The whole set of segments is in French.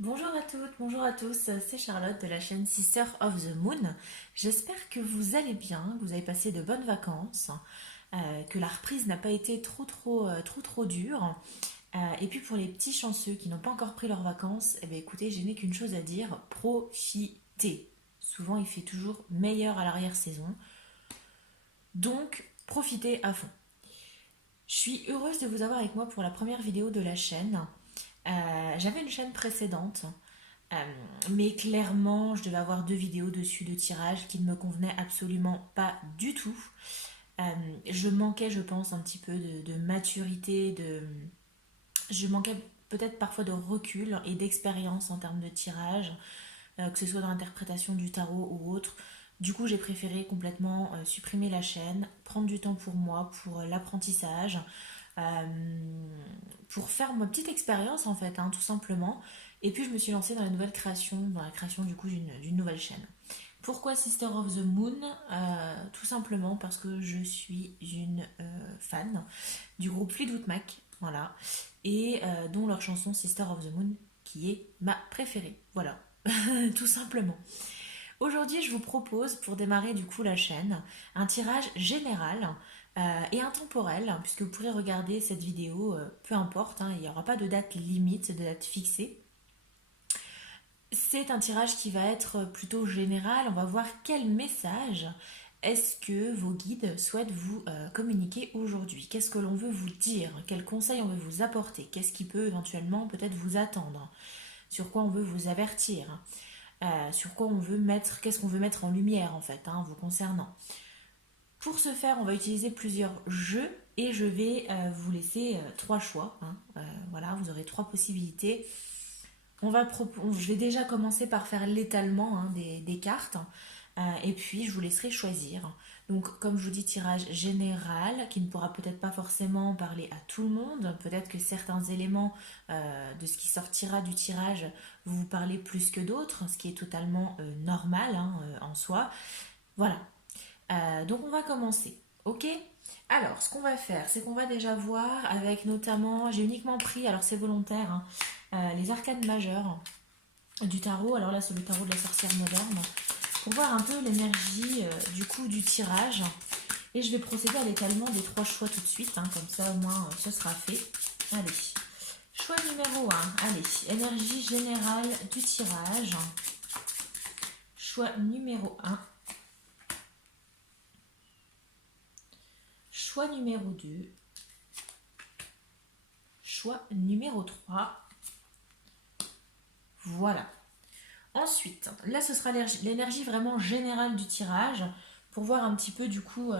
Bonjour à toutes, bonjour à tous, c'est Charlotte de la chaîne Sister of the Moon. J'espère que vous allez bien, que vous avez passé de bonnes vacances, que la reprise n'a pas été trop dure. Et puis pour les petits chanceux qui n'ont pas encore pris leurs vacances, eh bien écoutez, je n'ai qu'une chose à dire, profitez. Souvent il fait toujours meilleur à l'arrière-saison, donc profitez à fond. Je suis heureuse de vous avoir avec moi pour la première vidéo de la chaîne. J'avais une chaîne précédente. Mais clairement, je devais avoir deux vidéos dessus de tirage qui ne me convenaient absolument pas du tout. Je manquais, je pense, un petit peu de maturité, je manquais peut-être parfois de recul et d'expérience en termes de tirage, que ce soit dans l'interprétation du tarot ou autre. Du coup, j'ai préféré complètement supprimer la chaîne, prendre du temps pour moi, pour l'apprentissage, pour faire ma petite expérience en fait, hein, tout simplement. Et puis je me suis lancée dans la nouvelle création, dans la création du coup d'une nouvelle chaîne. Pourquoi Sister of the Moon? Tout simplement parce que je suis une fan du groupe Fleetwood Mac, voilà, et dont leur chanson Sister of the Moon, qui est ma préférée, voilà, tout simplement. Aujourd'hui, je vous propose, pour démarrer du coup la chaîne, un tirage général et intemporel, puisque vous pourrez regarder cette vidéo, peu importe, hein, il n'y aura pas de date limite, de date fixée. C'est un tirage qui va être plutôt général, on va voir quel message est-ce que vos guides souhaitent vous communiquer aujourd'hui. Qu'est-ce que l'on veut vous dire? Quels conseils on veut vous apporter? Qu'est-ce qui peut éventuellement peut-être vous attendre? Sur quoi on veut vous avertir? Sur quoi on veut mettre, qu'est-ce qu'on veut mettre en lumière en fait, hein, vous concernant. Pour ce faire, on va utiliser plusieurs jeux et je vais vous laisser trois choix, hein. Voilà, vous aurez trois possibilités. Je vais déjà commencer par faire l'étalement, hein, des cartes et puis je vous laisserai choisir. Donc, comme je vous dis, tirage général qui ne pourra peut-être pas forcément parler à tout le monde. Peut-être que certains éléments de ce qui sortira du tirage vous parlez plus que d'autres, ce qui est totalement normal, hein, en soi. Voilà. Donc, on va commencer. Ok. Alors, ce qu'on va faire, c'est qu'on va déjà voir avec notamment, j'ai uniquement pris, alors c'est volontaire, hein, les arcanes majeures du tarot. Alors là, c'est le tarot de la sorcière moderne. Pour voir un peu l'énergie du coup du tirage. Et je vais procéder à l'étalement des trois choix tout de suite, hein, comme ça au moins ce sera fait. Allez, choix numéro un. Allez, énergie générale du tirage. Choix numéro un. Choix numéro 2. Choix numéro 3. Voilà. Ensuite, là ce sera l'énergie vraiment générale du tirage pour voir un petit peu du coup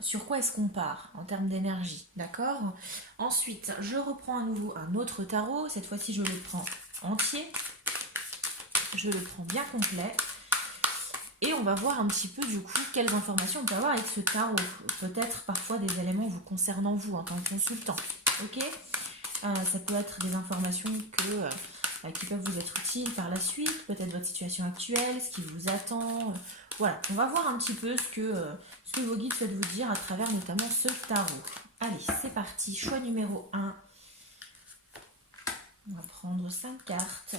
sur quoi est-ce qu'on part en termes d'énergie, d'accord? Ensuite, je reprends à nouveau un autre tarot, cette fois-ci je le prends entier, je le prends bien complet et on va voir un petit peu du coup quelles informations on peut avoir avec ce tarot, peut-être parfois des éléments vous concernant vous en tant que consultant, ok? Ça peut être des informations qui peuvent vous être utiles par la suite, peut-être votre situation actuelle, ce qui vous attend. Voilà, on va voir un petit peu ce que vos guides souhaitent vous dire à travers notamment ce tarot. Allez, c'est parti, choix numéro un. On va prendre 5 cartes.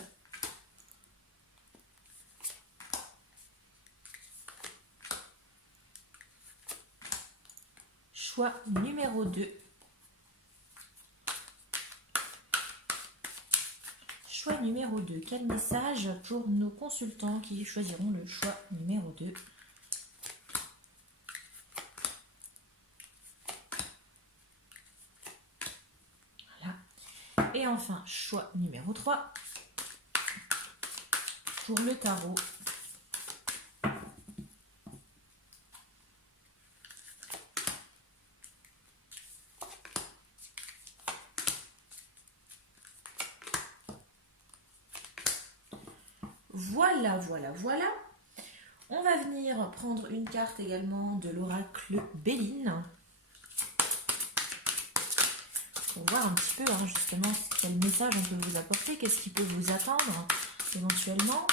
Choix numéro 2. Choix numéro 2. Quel message pour nos consultants qui choisiront le choix numéro 2? Voilà. Et enfin, choix numéro 3 pour le tarot. Voilà, voilà, voilà. On va venir prendre une carte également de l'oracle Béline pour voir un petit peu, hein, justement quel message on peut vous apporter, qu'est-ce qui peut vous attendre éventuellement,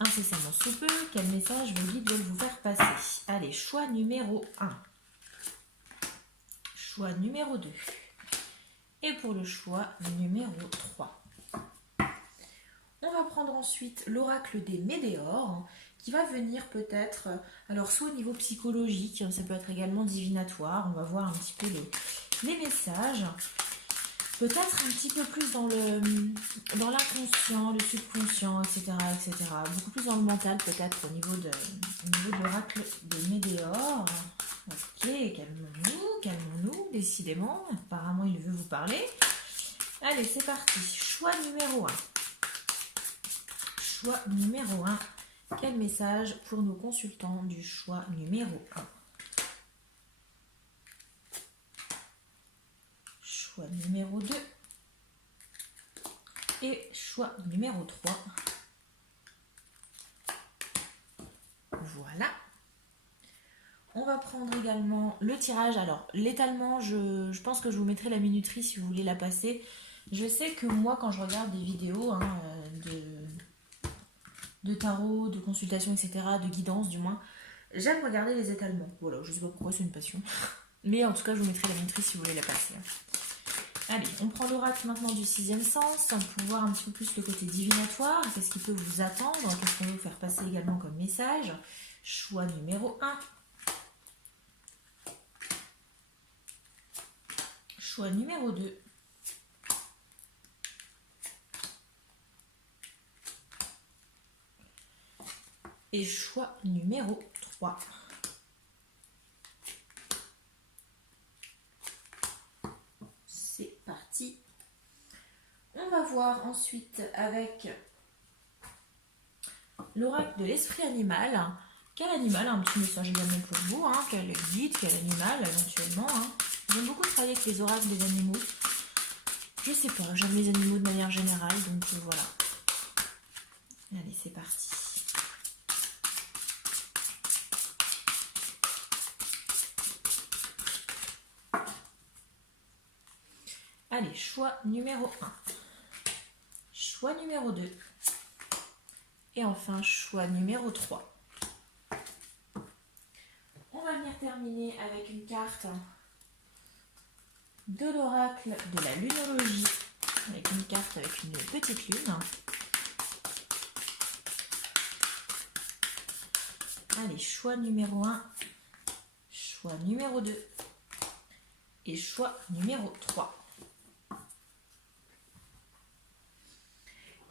incessamment sous peu, quel message vos guides veulent vous faire passer. Allez, choix numéro 1, choix numéro 2 et pour le choix numéro 3. va prendre ensuite l'oracle des météores, qui va venir peut-être, alors soit au niveau psychologique, ça peut être également divinatoire, on va voir un petit peu les messages, peut-être un petit peu plus dans l'inconscient, le subconscient, etc., etc. Beaucoup plus dans le mental peut-être au niveau de l'oracle des météores. Ok, calmons-nous, décidément, apparemment il veut vous parler. Allez, c'est parti, choix numéro 1. Choix numéro 1. Quel message pour nos consultants du choix numéro 1? Choix numéro 2. Et choix numéro 3. Voilà. On va prendre également le tirage. Alors, l'étalement, je pense que je vous mettrai la minuterie si vous voulez la passer. Je sais que moi, quand je regarde des vidéos de tarot, de consultation, etc., de guidance du moins, j'aime regarder les étalements. Voilà, je sais pas pourquoi, c'est une passion. Mais en tout cas, je vous mettrai la minuterie si vous voulez la passer. Allez, on prend l'oracle maintenant du 6e sens pour voir un petit peu plus le côté divinatoire. Qu'est-ce qui peut vous attendre? Qu'est-ce qu'on veut vous faire passer également comme message? Choix numéro 1. Choix numéro 2. Et choix numéro 3. C'est parti. On va voir ensuite avec l'oracle de l'esprit animal. Quel animal a un petit message également pour vous, quel guide, quel animal éventuellement. J'aime beaucoup travailler avec les oracles des animaux. Je sais pas, j'aime les animaux de manière générale, donc voilà. Allez, c'est parti. Allez, choix numéro 1. Choix numéro 2. Et enfin, choix numéro 3. On va venir terminer avec une carte de l'oracle de la lunologie. Avec une carte avec une petite lune. Allez, choix numéro 1. Choix numéro 2. Et choix numéro 3.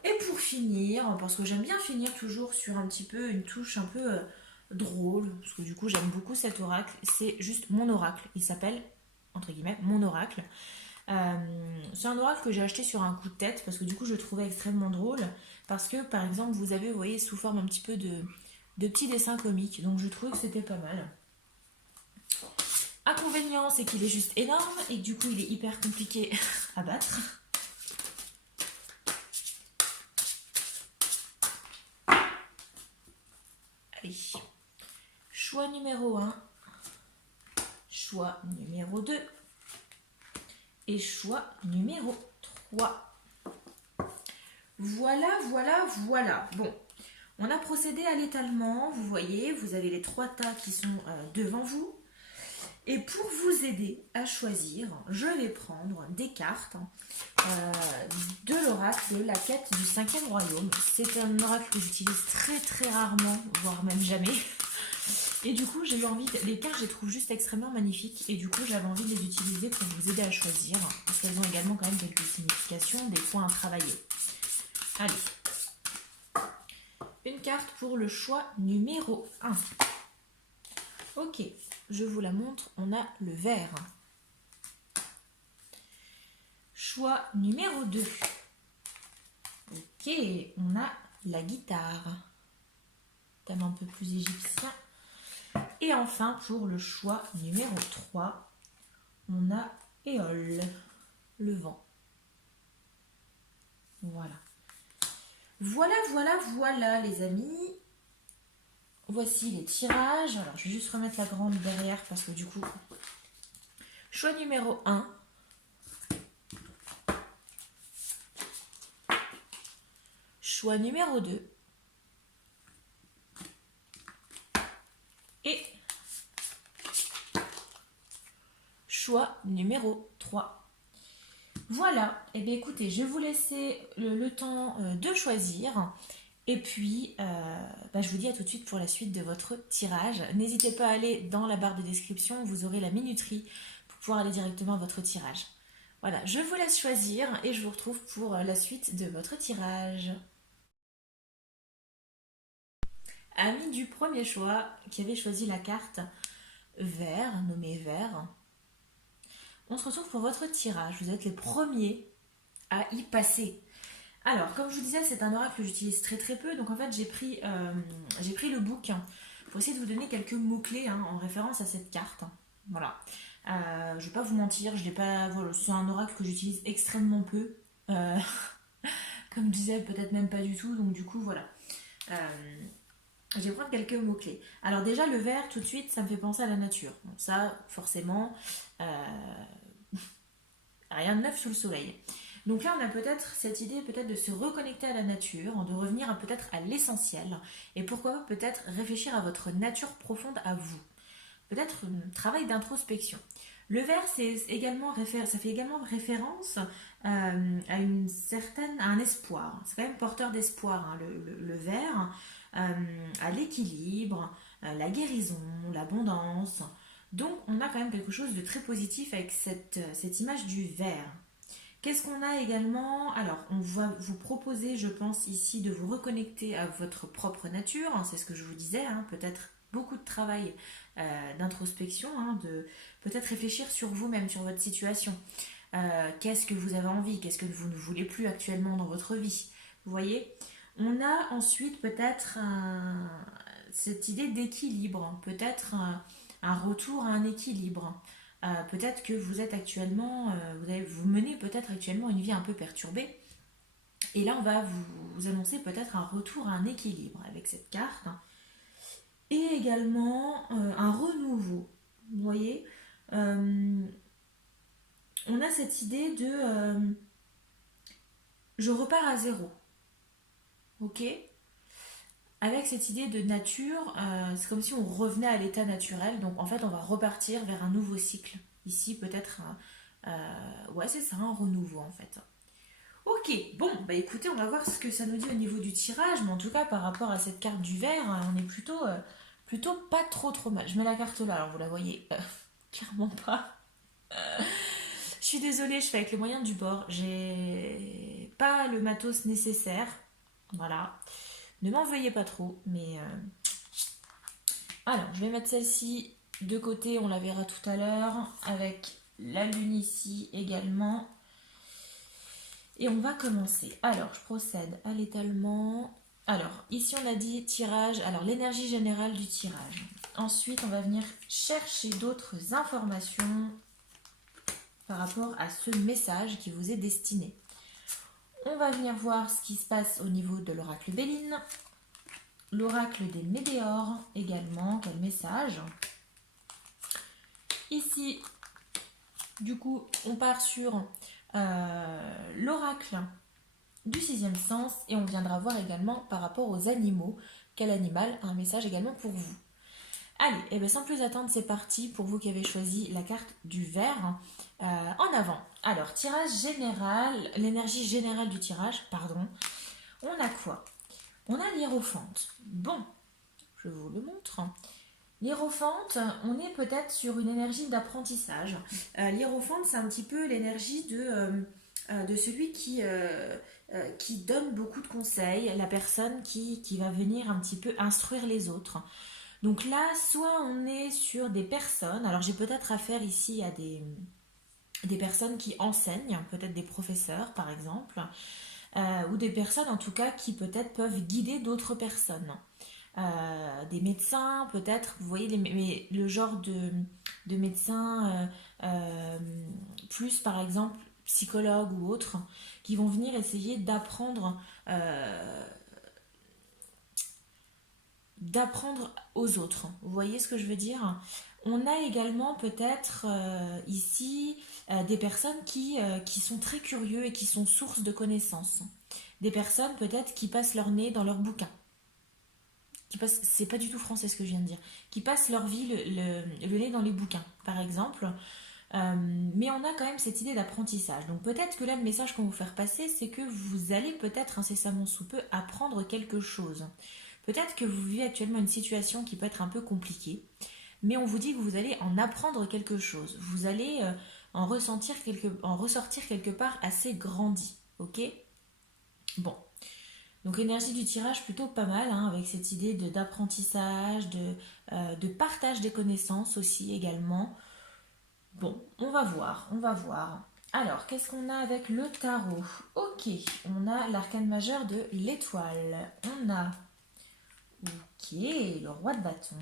Et pour finir, parce que j'aime bien finir toujours sur un petit peu une touche un peu drôle, parce que du coup j'aime beaucoup cet oracle, c'est juste mon oracle, il s'appelle entre guillemets mon oracle. C'est un oracle que j'ai acheté sur un coup de tête parce que du coup je le trouvais extrêmement drôle, parce que par exemple vous avez, vous voyez, sous forme un petit peu de petits dessins comiques, donc je trouvais que c'était pas mal. Inconvénient, c'est qu'il est juste énorme et que du coup il est hyper compliqué à battre. Allez, choix numéro 1, choix numéro 2 et choix numéro 3. Voilà, voilà, voilà. Bon, on a procédé à l'étalement. Vous voyez, vous avez les 3 tas qui sont devant vous. Et pour vous aider à choisir, je vais prendre des cartes de l'oracle de la quête du 5e royaume. C'est un oracle que j'utilise très très rarement, voire même jamais. Et du coup, j'ai eu envie, les cartes, je les trouve juste extrêmement magnifiques. Et du coup, j'avais envie de les utiliser pour vous aider à choisir. Parce qu'elles ont également quand même quelques significations, des points à travailler. Allez. Une carte pour le choix numéro 1. Ok, je vous la montre. On a le vert. Choix numéro 2. Ok, on a la guitare. Thème un peu plus égyptien. Et enfin, pour le choix numéro 3, on a Éole, le vent. Voilà. Voilà, voilà, voilà, les amis. Voici les tirages. Alors, je vais juste remettre la grande derrière parce que du coup... Choix numéro 1. Choix numéro 2. Et choix numéro 3. Voilà, et bien écoutez, je vais vous laisser le temps de choisir. Et puis, je vous dis à tout de suite pour la suite de votre tirage. N'hésitez pas à aller dans la barre de description, vous aurez la minuterie pour pouvoir aller directement à votre tirage. Voilà, je vous laisse choisir et je vous retrouve pour la suite de votre tirage. Ami du premier choix qui avait choisi la carte vert, nommée vert, on se retrouve pour votre tirage. Vous êtes les premiers à y passer. Alors, comme je vous disais, c'est un oracle que j'utilise très très peu. Donc en fait, j'ai pris le book pour essayer de vous donner quelques mots-clés en référence à cette carte. Voilà. Je ne vais pas vous mentir, je l'ai pas. Voilà, c'est un oracle que j'utilise extrêmement peu. Euh, comme je disais, peut-être même pas du tout. Donc du coup, voilà. Euh, je vais prendre quelques mots-clés. Alors déjà, le vert, tout de suite, ça me fait penser à la nature. Bon, ça, forcément, rien de neuf sous le soleil. Donc là, on a peut-être cette idée peut-être de se reconnecter à la nature, de revenir peut-être à l'essentiel, et pourquoi pas peut-être réfléchir à votre nature profonde à vous. Peut-être un travail d'introspection. Le vert, ça fait également référence à un espoir. C'est quand même porteur d'espoir, hein, le vert, à l'équilibre, la guérison, l'abondance. Donc, on a quand même quelque chose de très positif avec cette image du vert. Qu'est-ce qu'on a également? Alors, on va vous proposer, je pense, ici de vous reconnecter à votre propre nature. C'est ce que je vous disais, hein, peut-être beaucoup de travail d'introspection, hein, de peut-être réfléchir sur vous-même, sur votre situation. Qu'est-ce que vous avez envie? Qu'est-ce que vous ne voulez plus actuellement dans votre vie? Vous voyez? On a ensuite peut-être cette idée d'équilibre, peut-être un retour à un équilibre. Peut-être que vous êtes actuellement, vous menez peut-être actuellement une vie un peu perturbée. Et là, on va vous annoncer peut-être un retour à un équilibre avec cette carte. Et également un renouveau. Vous voyez, on a cette idée de je repars à zéro. Ok? Avec cette idée de nature, c'est comme si on revenait à l'état naturel. Donc en fait, on va repartir vers un nouveau cycle. Ici, peut-être, ouais, c'est ça, un renouveau en fait. Ok, bon, bah écoutez, on va voir ce que ça nous dit au niveau du tirage. Mais en tout cas, par rapport à cette carte du vert, on est plutôt pas trop mal. Je mets la carte là, alors vous la voyez clairement pas. Je suis désolée, je fais avec les moyens du bord. J'ai pas le matos nécessaire. Voilà. Ne m'en veuillez pas trop, mais alors je vais mettre celle-ci de côté, on la verra tout à l'heure, avec la lune ici également. Et on va commencer. Alors je procède à l'étalement. Alors ici on a dit tirage, alors l'énergie générale du tirage. Ensuite on va venir chercher d'autres informations par rapport à ce message qui vous est destiné. On va venir voir ce qui se passe au niveau de l'oracle Béline. L'oracle des météores également, quel message. Ici, du coup, on part sur l'oracle du sixième sens et on viendra voir également par rapport aux animaux, quel animal a un message également pour vous. Allez, et bien sans plus attendre, c'est parti pour vous qui avez choisi la carte du vert. En avant. Alors, tirage général, l'énergie générale du tirage, pardon. On a quoi? On a l'hiérophante. Bon, je vous le montre. L'hiérophante, on est peut-être sur une énergie d'apprentissage. L'hiérophante, c'est un petit peu l'énergie de celui qui donne beaucoup de conseils, la personne qui va venir un petit peu instruire les autres. Donc là, soit on est sur des personnes, alors j'ai peut-être affaire ici à des personnes qui enseignent, peut-être des professeurs par exemple, ou des personnes en tout cas qui peut-être peuvent guider d'autres personnes. Des médecins peut-être, vous voyez le genre de médecins plus par exemple psychologues ou autres qui vont venir essayer d'apprendre aux autres. Vous voyez ce que je veux dire? On a également peut-être ici des personnes qui sont très curieux et qui sont source de connaissances. Des personnes peut-être qui passent leur nez dans leurs bouquins. C'est pas du tout français ce que je viens de dire. Qui passent leur vie le nez dans les bouquins. Par exemple, Mais on a quand même cette idée d'apprentissage. Donc peut-être que là, le message qu'on veut faire passer, c'est que vous allez peut-être incessamment sous peu apprendre quelque chose. Peut-être que vous vivez actuellement une situation qui peut être un peu compliquée, mais on vous dit que vous allez en apprendre quelque chose. Vous allez en ressortir quelque part assez grandi. Ok. Bon. Donc l'énergie du tirage plutôt pas mal, hein, avec cette idée d'apprentissage, de partage des connaissances aussi également. Bon, on va voir, on va voir. Alors, qu'est-ce qu'on a avec le tarot? Ok, on a l'arcane majeur de l'étoile. On a, ok, le roi de bâton,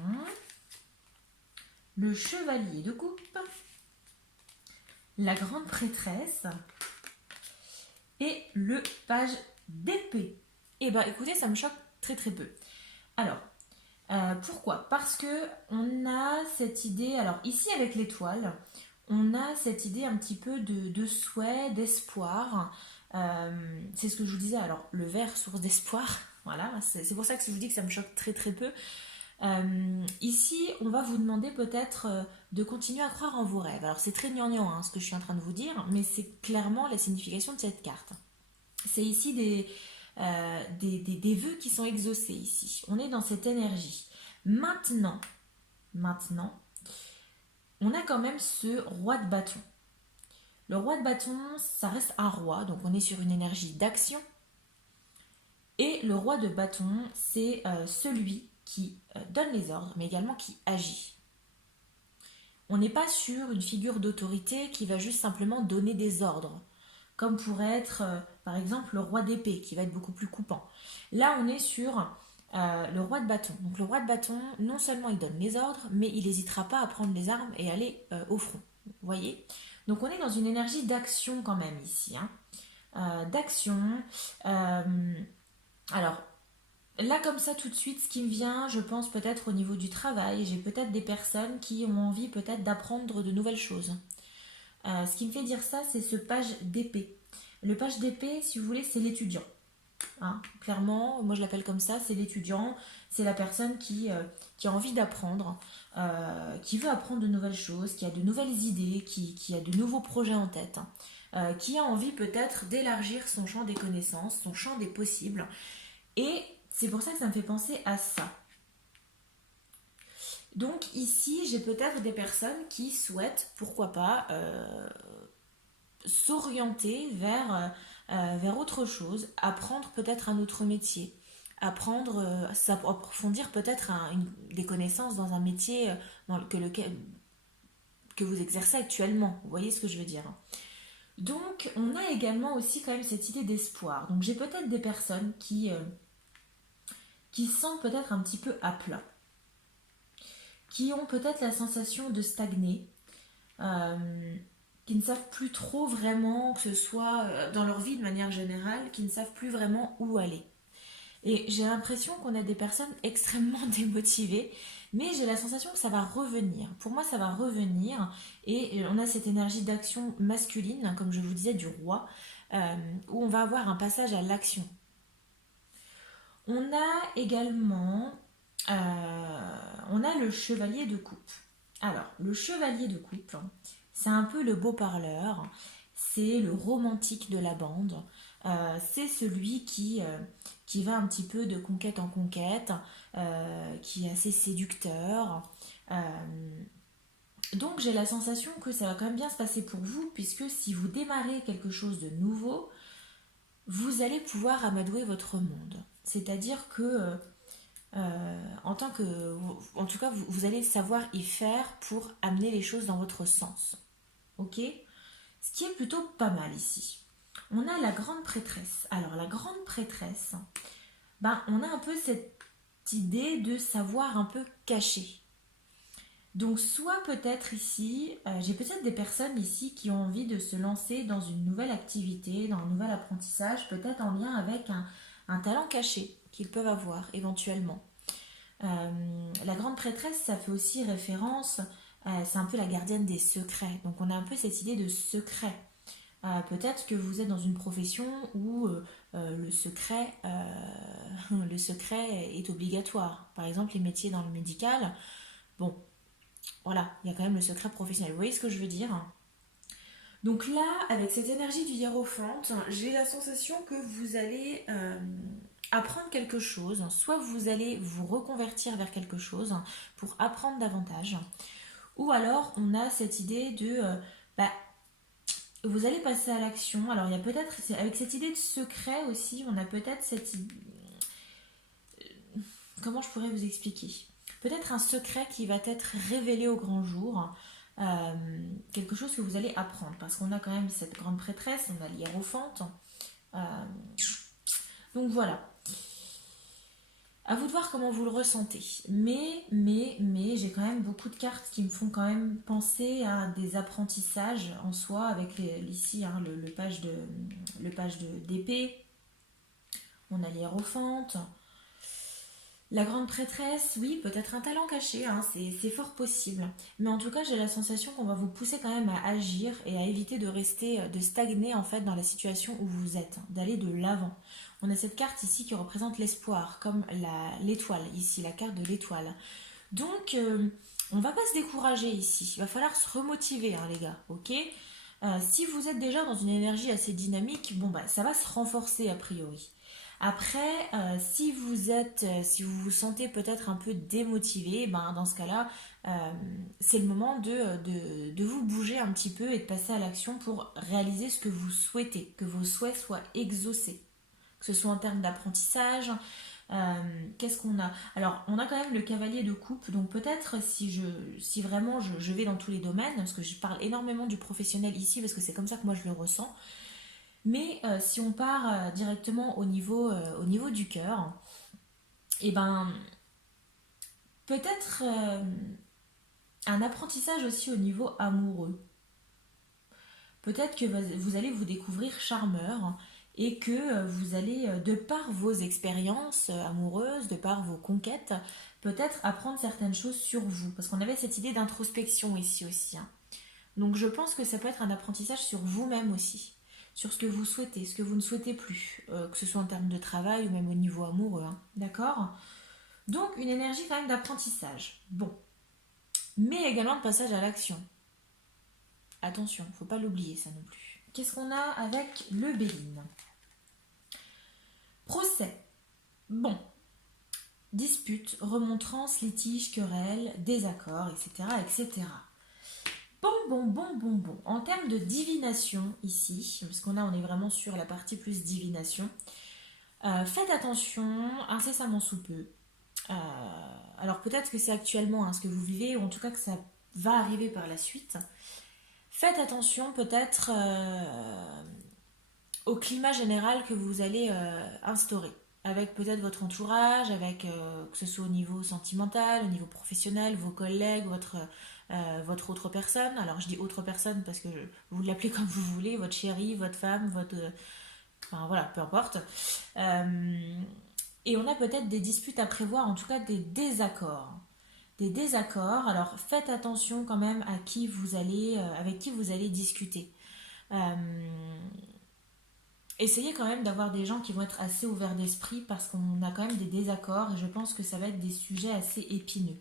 le chevalier de coupe, la grande prêtresse et le page d'épée. Eh ben, écoutez, ça me choque très très peu. Alors, pourquoi? Parce que on a cette idée, alors ici avec l'étoile, on a cette idée un petit peu de souhait, d'espoir. C'est ce que je vous disais, alors le vert, source d'espoir, voilà, c'est pour ça que je vous dis que ça me choque très très peu. Ici, on va vous demander peut-être de continuer à croire en vos rêves. Alors c'est très gnangnan hein, ce que je suis en train de vous dire, mais c'est clairement la signification de cette carte. C'est ici des vœux qui sont exaucés ici. On est dans cette énergie. Maintenant, on a quand même ce roi de bâton. Le roi de bâton, ça reste un roi, donc on est sur une énergie d'action. Et le roi de bâton, c'est celui qui donne les ordres, mais également qui agit. On n'est pas sur une figure d'autorité qui va juste simplement donner des ordres, comme pourrait être, par exemple, le roi d'épée, qui va être beaucoup plus coupant. Là, on est sur le roi de bâton. Donc le roi de bâton, non seulement il donne les ordres, mais il n'hésitera pas à prendre les armes et aller au front. Vous voyez? Donc on est dans une énergie d'action quand même ici. Hein. D'action. Alors, là comme ça tout de suite, ce qui me vient, je pense peut-être au niveau du travail, j'ai peut-être des personnes qui ont envie peut-être d'apprendre de nouvelles choses. Ce qui me fait dire ça, c'est ce page d'épée. Le page d'épée, si vous voulez, c'est l'étudiant. Hein, clairement, moi je l'appelle comme ça, c'est l'étudiant, c'est la personne qui a envie d'apprendre, qui veut apprendre de nouvelles choses, qui a de nouvelles idées, qui a de nouveaux projets en tête, hein, qui a envie peut-être d'élargir son champ des connaissances, son champ des possibles. Et c'est pour ça que ça me fait penser à ça. Donc ici, j'ai peut-être des personnes qui souhaitent, pourquoi pas, s'orienter vers autre chose, apprendre peut-être un autre métier, apprendre, approfondir peut-être des connaissances dans un métier que vous exercez actuellement. Vous voyez ce que je veux dire? Donc, on a également aussi quand même cette idée d'espoir. Donc, j'ai peut-être des personnes qui se sentent peut-être un petit peu à plat, qui ont peut-être la sensation de stagner, qui ne savent plus trop vraiment, que ce soit dans leur vie de manière générale, qui ne savent plus vraiment où aller. Et j'ai l'impression qu'on a des personnes extrêmement démotivées, mais j'ai la sensation que ça va revenir. Pour moi, ça va revenir, et on a cette énergie d'action masculine, comme je vous disais, du roi, où on va avoir un passage à l'action. On a également, on a le chevalier de coupe. Alors, le chevalier de coupe, c'est un peu le beau parleur, c'est le romantique de la bande, c'est celui qui va un petit peu de conquête en conquête, qui est assez séducteur. Donc j'ai la sensation que ça va quand même bien se passer pour vous, puisque si vous démarrez quelque chose de nouveau, vous allez pouvoir amadouer votre monde. C'est-à-dire que en tout cas, vous allez savoir y faire pour amener les choses dans votre sens. Ok? Ce qui est plutôt pas mal ici. On a la grande prêtresse. Alors, la grande prêtresse, ben, on a un peu cette idée de savoir un peu cacher. Donc, soit peut-être ici, j'ai peut-être des personnes ici qui ont envie de se lancer dans une nouvelle activité, dans un nouvel apprentissage, peut-être en lien avec un talent caché qu'ils peuvent avoir éventuellement. La grande prêtresse, ça fait aussi référence, c'est un peu la gardienne des secrets. Donc on a un peu cette idée de secret. Peut-être que vous êtes dans une profession où le secret est obligatoire. Par exemple, les métiers dans le médical, bon, voilà, il y a quand même le secret professionnel. Vous voyez ce que je veux dire? Donc là, avec cette énergie du hiérophante, j'ai la sensation que vous allez apprendre quelque chose, soit vous allez vous reconvertir vers quelque chose pour apprendre davantage, ou alors on a cette idée de bah, vous allez passer à l'action. Alors il y a peut-être, avec cette idée de secret aussi, on a peut-être cette idée, comment je pourrais vous expliquer? Peut-être un secret qui va être révélé au grand jour, euh, quelque chose que vous allez apprendre, parce qu'on a quand même cette grande prêtresse, on a l'hiérophante. Euh, donc voilà, à vous de voir comment vous le ressentez. Mais, j'ai quand même beaucoup de cartes qui me font quand même penser à des apprentissages en soi, avec ici hein, le page d'épée, on a l'hiérophante. La grande prêtresse, oui, peut-être un talent caché, hein, c'est fort possible. Mais en tout cas, j'ai la sensation qu'on va vous pousser quand même à agir et à éviter de rester, de stagner en fait dans la situation où vous êtes, d'aller de l'avant. On a cette carte ici qui représente l'espoir, comme l'étoile, ici, la carte de l'étoile. Donc, on va pas se décourager ici. Il va falloir se remotiver, hein, les gars, ok. Si vous êtes déjà dans une énergie assez dynamique, bon bah ça va se renforcer a priori. Après, si vous vous sentez peut-être un peu démotivé, ben dans ce cas-là, c'est le moment de vous bouger un petit peu et de passer à l'action pour réaliser ce que vous souhaitez, que vos souhaits soient exaucés, que ce soit en termes d'apprentissage. Qu'est-ce qu'on a? Alors, on a quand même le cavalier de coupe, donc peut-être si vraiment je vais dans tous les domaines, parce que je parle énormément du professionnel ici, parce que c'est comme ça que moi je le ressens, mais si on part directement au niveau du cœur, et ben peut-être un apprentissage aussi au niveau amoureux. Peut-être que vous allez vous découvrir charmeur et que vous allez, de par vos expériences amoureuses, de par vos conquêtes, peut-être apprendre certaines choses sur vous. Parce qu'on avait cette idée d'introspection ici aussi, hein. Donc je pense que ça peut être un apprentissage sur vous-même aussi, sur ce que vous souhaitez, ce que vous ne souhaitez plus, que ce soit en termes de travail ou même au niveau amoureux, hein. D'accord? Donc une énergie quand même d'apprentissage. Bon, mais également de passage à l'action. Attention, faut pas l'oublier ça non plus. Qu'est-ce qu'on a avec le Béline? Procès. Bon, dispute, remontrance, litige, querelle, désaccord, etc., etc. Bon. En termes de divination ici, parce on est vraiment sur la partie plus divination, faites attention incessamment sous peu. Euh, alors peut-être que c'est actuellement hein, ce que vous vivez, ou en tout cas que ça va arriver par la suite. Faites attention peut-être au climat général que vous allez instaurer. Avec peut-être votre entourage, avec que ce soit au niveau sentimental, au niveau professionnel, vos collègues, votre autre personne. Alors je dis autre personne parce que vous l'appelez comme vous voulez, votre chérie, votre femme, votre... enfin voilà, peu importe. Euh, et on a peut-être des disputes à prévoir, en tout cas des désaccords. Des désaccords, alors faites attention quand même à qui vous allez, avec qui vous allez discuter. Euh, Essayez quand même d'avoir des gens qui vont être assez ouverts d'esprit parce qu'on a quand même des désaccords et je pense que ça va être des sujets assez épineux.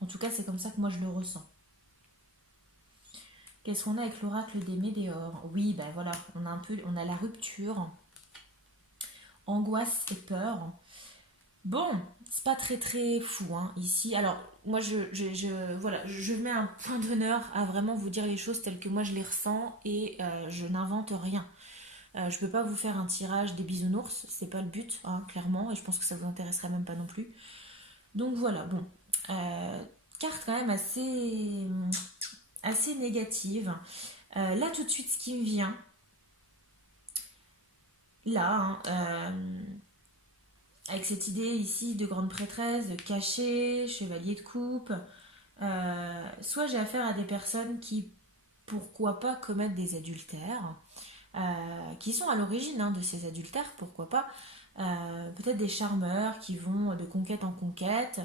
En tout cas, c'est comme ça que moi je le ressens. Qu'est-ce qu'on a avec l'oracle des Médéors? Oui, ben voilà, on a la rupture, angoisse et peur. Bon, c'est pas très très fou hein, ici. Alors, moi voilà, je mets un point d'honneur à vraiment vous dire les choses telles que moi je les ressens et je n'invente rien. Je peux pas vous faire un tirage des bisounours, c'est pas le but, hein, clairement, et je pense que ça vous intéresserait même pas non plus. Donc voilà, bon. Euh, Carte quand même assez négative. Là tout de suite ce qui me vient, là, hein, avec cette idée ici de grande prêtresse, de cachet, chevalier de coupe, soit j'ai affaire à des personnes qui, pourquoi pas, commettent des adultères, qui sont à l'origine hein, de ces adultères, pourquoi pas, peut-être des charmeurs qui vont de conquête en conquête,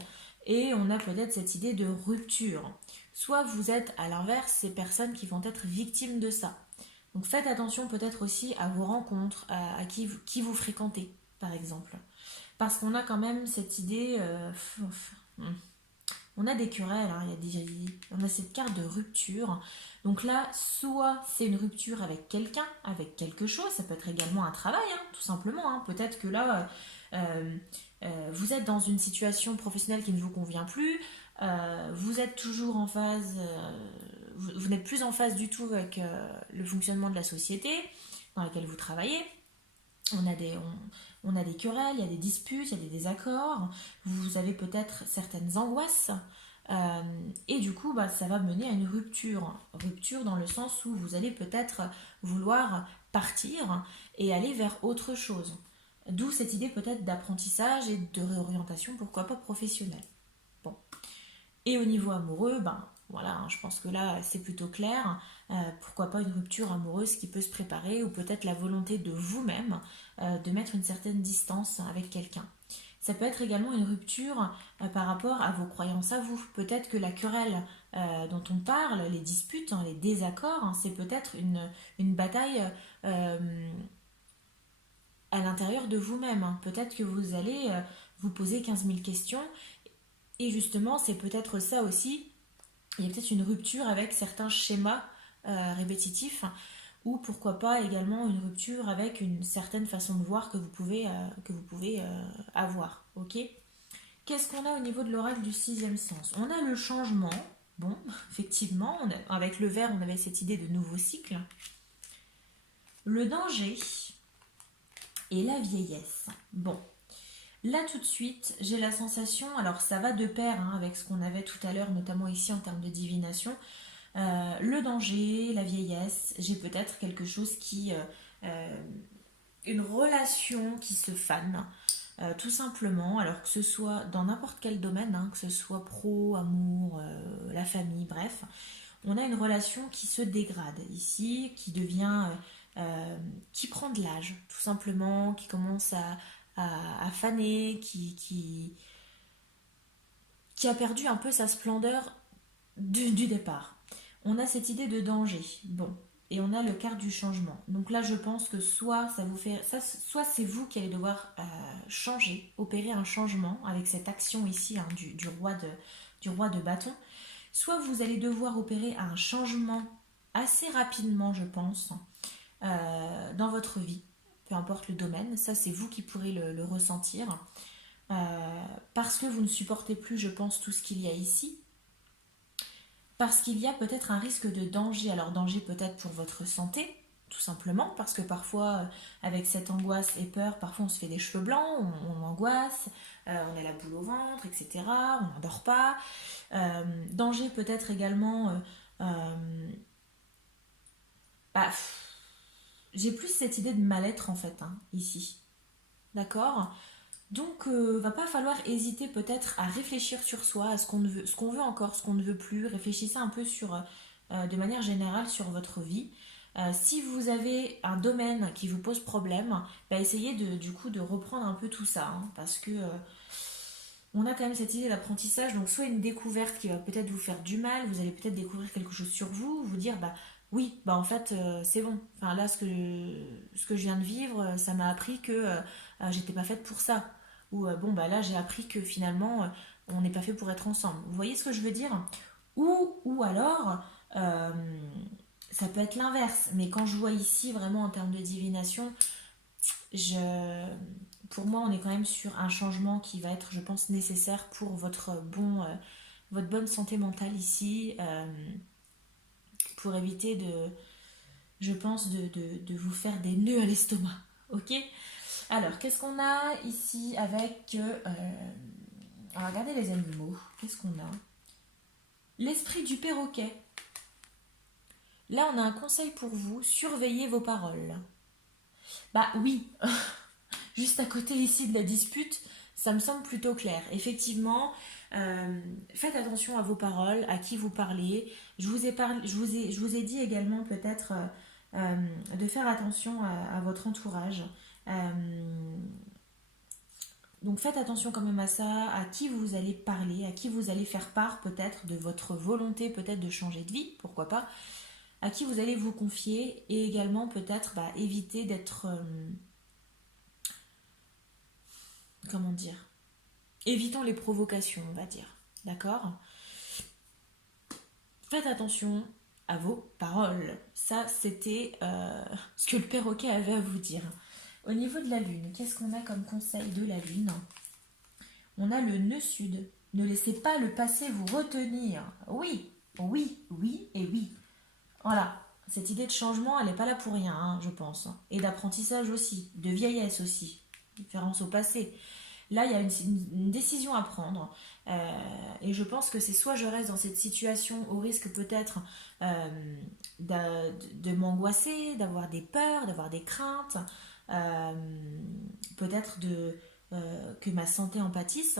et on a peut-être cette idée de rupture. Soit vous êtes à l'inverse ces personnes qui vont être victimes de ça. Donc faites attention peut-être aussi à vos rencontres, à qui vous fréquentez, par exemple. Parce qu'on a quand même cette idée, on a des querelles, hein, on a cette carte de rupture. Donc là, soit c'est une rupture avec quelqu'un, avec quelque chose, ça peut être également un travail, hein, tout simplement. Hein. Peut-être que là, vous êtes dans une situation professionnelle qui ne vous convient plus, vous êtes toujours en phase, vous n'êtes plus en phase du tout avec le fonctionnement de la société dans laquelle vous travaillez. On a des querelles, il y a des disputes, il y a des désaccords, vous avez peut-être certaines angoisses, et du coup, ça va mener à une rupture. Rupture dans le sens où vous allez peut-être vouloir partir et aller vers autre chose. D'où cette idée peut-être d'apprentissage et de réorientation, pourquoi pas professionnelle. Bon. Et au niveau amoureux, voilà, hein, je pense que là c'est plutôt clair. Pourquoi pas une rupture amoureuse qui peut se préparer, ou peut-être la volonté de vous-même de mettre une certaine distance avec quelqu'un. Ça peut être également une rupture par rapport à vos croyances à vous. Peut-être que la querelle dont on parle, les disputes, hein, les désaccords, hein, c'est peut-être une bataille à l'intérieur de vous-même. Hein. Peut-être que vous allez vous poser 15 000 questions, et justement c'est peut-être ça aussi. Il y a peut-être une rupture avec certains schémas répétitifs, ou pourquoi pas également une rupture avec une certaine façon de voir que vous pouvez avoir. Ok. Qu'est-ce qu'on a au niveau de l'oracle du sixième sens? On a le changement. Bon, effectivement, avec le vert, on avait cette idée de nouveau cycle. Le danger et la vieillesse. Bon, là tout de suite, j'ai la sensation, alors ça va de pair hein, avec ce qu'on avait tout à l'heure, notamment ici en termes de divination. Le danger, la vieillesse, j'ai peut-être quelque chose une relation qui se fane, tout simplement, alors que ce soit dans n'importe quel domaine, hein, que ce soit pro, amour, la famille, bref, on a une relation qui se dégrade ici, qui devient, qui prend de l'âge, tout simplement, qui commence à faner, qui a perdu un peu sa splendeur du départ. On a cette idée de danger. Bon. Et on a le quart du changement. Donc là, je pense que soit ça vous fait, soit c'est vous qui allez devoir changer, opérer un changement avec cette action ici hein, du roi de bâton. Soit vous allez devoir opérer un changement assez rapidement, je pense, dans votre vie, peu importe le domaine. Ça, c'est vous qui pourrez le ressentir. Parce que vous ne supportez plus, je pense, tout ce qu'il y a ici. Parce qu'il y a peut-être un risque de danger. Alors danger peut-être pour votre santé, tout simplement, parce que parfois, avec cette angoisse et peur, parfois on se fait des cheveux blancs, on angoisse, on a la boule au ventre, etc. On n'endort pas. Danger peut-être également... bah, j'ai plus cette idée de mal-être en fait, hein, ici. D'accord. Donc, va pas falloir hésiter peut-être à réfléchir sur soi, à ce qu'on veut encore, ce qu'on ne veut plus. Réfléchissez un peu de manière générale sur votre vie. Si vous avez un domaine qui vous pose problème, essayez du coup de reprendre un peu tout ça, hein, parce que on a quand même cette idée d'apprentissage. Donc, soit une découverte qui va peut-être vous faire du mal, vous allez peut-être découvrir quelque chose sur vous, vous dire oui, en fait, c'est bon. Enfin, là, ce que je viens de vivre, ça m'a appris que j'étais pas faite pour ça. Ou là, j'ai appris que finalement, on n'est pas fait pour être ensemble. Vous voyez ce que je veux dire? Ou alors, euh, ça peut être l'inverse. Mais quand je vois ici, vraiment en termes de divination, pour moi, on est quand même sur un changement qui va être, je pense, nécessaire pour votre bonne santé mentale ici. Pour éviter je pense, de vous faire des nœuds à l'estomac. Ok. Alors, qu'est-ce qu'on a ici avec... on va regarder les animaux. Qu'est-ce qu'on a? L'esprit du perroquet. Là, on a un conseil pour vous. Surveillez vos paroles. Oui, juste à côté ici de la dispute, ça me semble plutôt clair. Effectivement, faites attention à vos paroles, à qui vous parlez. Je vous ai dit également peut-être de faire attention à votre entourage. Donc faites attention quand même à ça, à qui vous allez parler, à qui vous allez faire part peut-être de votre volonté peut-être de changer de vie, pourquoi pas, à qui vous allez vous confier, et également peut-être éviter d'être... comment dire? Évitons les provocations, on va dire. d'accord? Faites attention à vos paroles. Ça, c'était ce que le perroquet avait à vous dire. Au niveau de la lune, qu'est-ce qu'on a comme conseil de la lune? On a le nœud sud. Ne laissez pas le passé vous retenir. Oui, oui, oui et oui. Voilà. Cette idée de changement, elle n'est pas là pour rien, hein, je pense. Et d'apprentissage aussi, de vieillesse aussi. Différence au passé. Là, il y a une décision à prendre. Et je pense que c'est soit je reste dans cette situation au risque peut-être de m'angoisser, d'avoir des peurs, d'avoir des craintes, euh, peut-être que ma santé en pâtisse.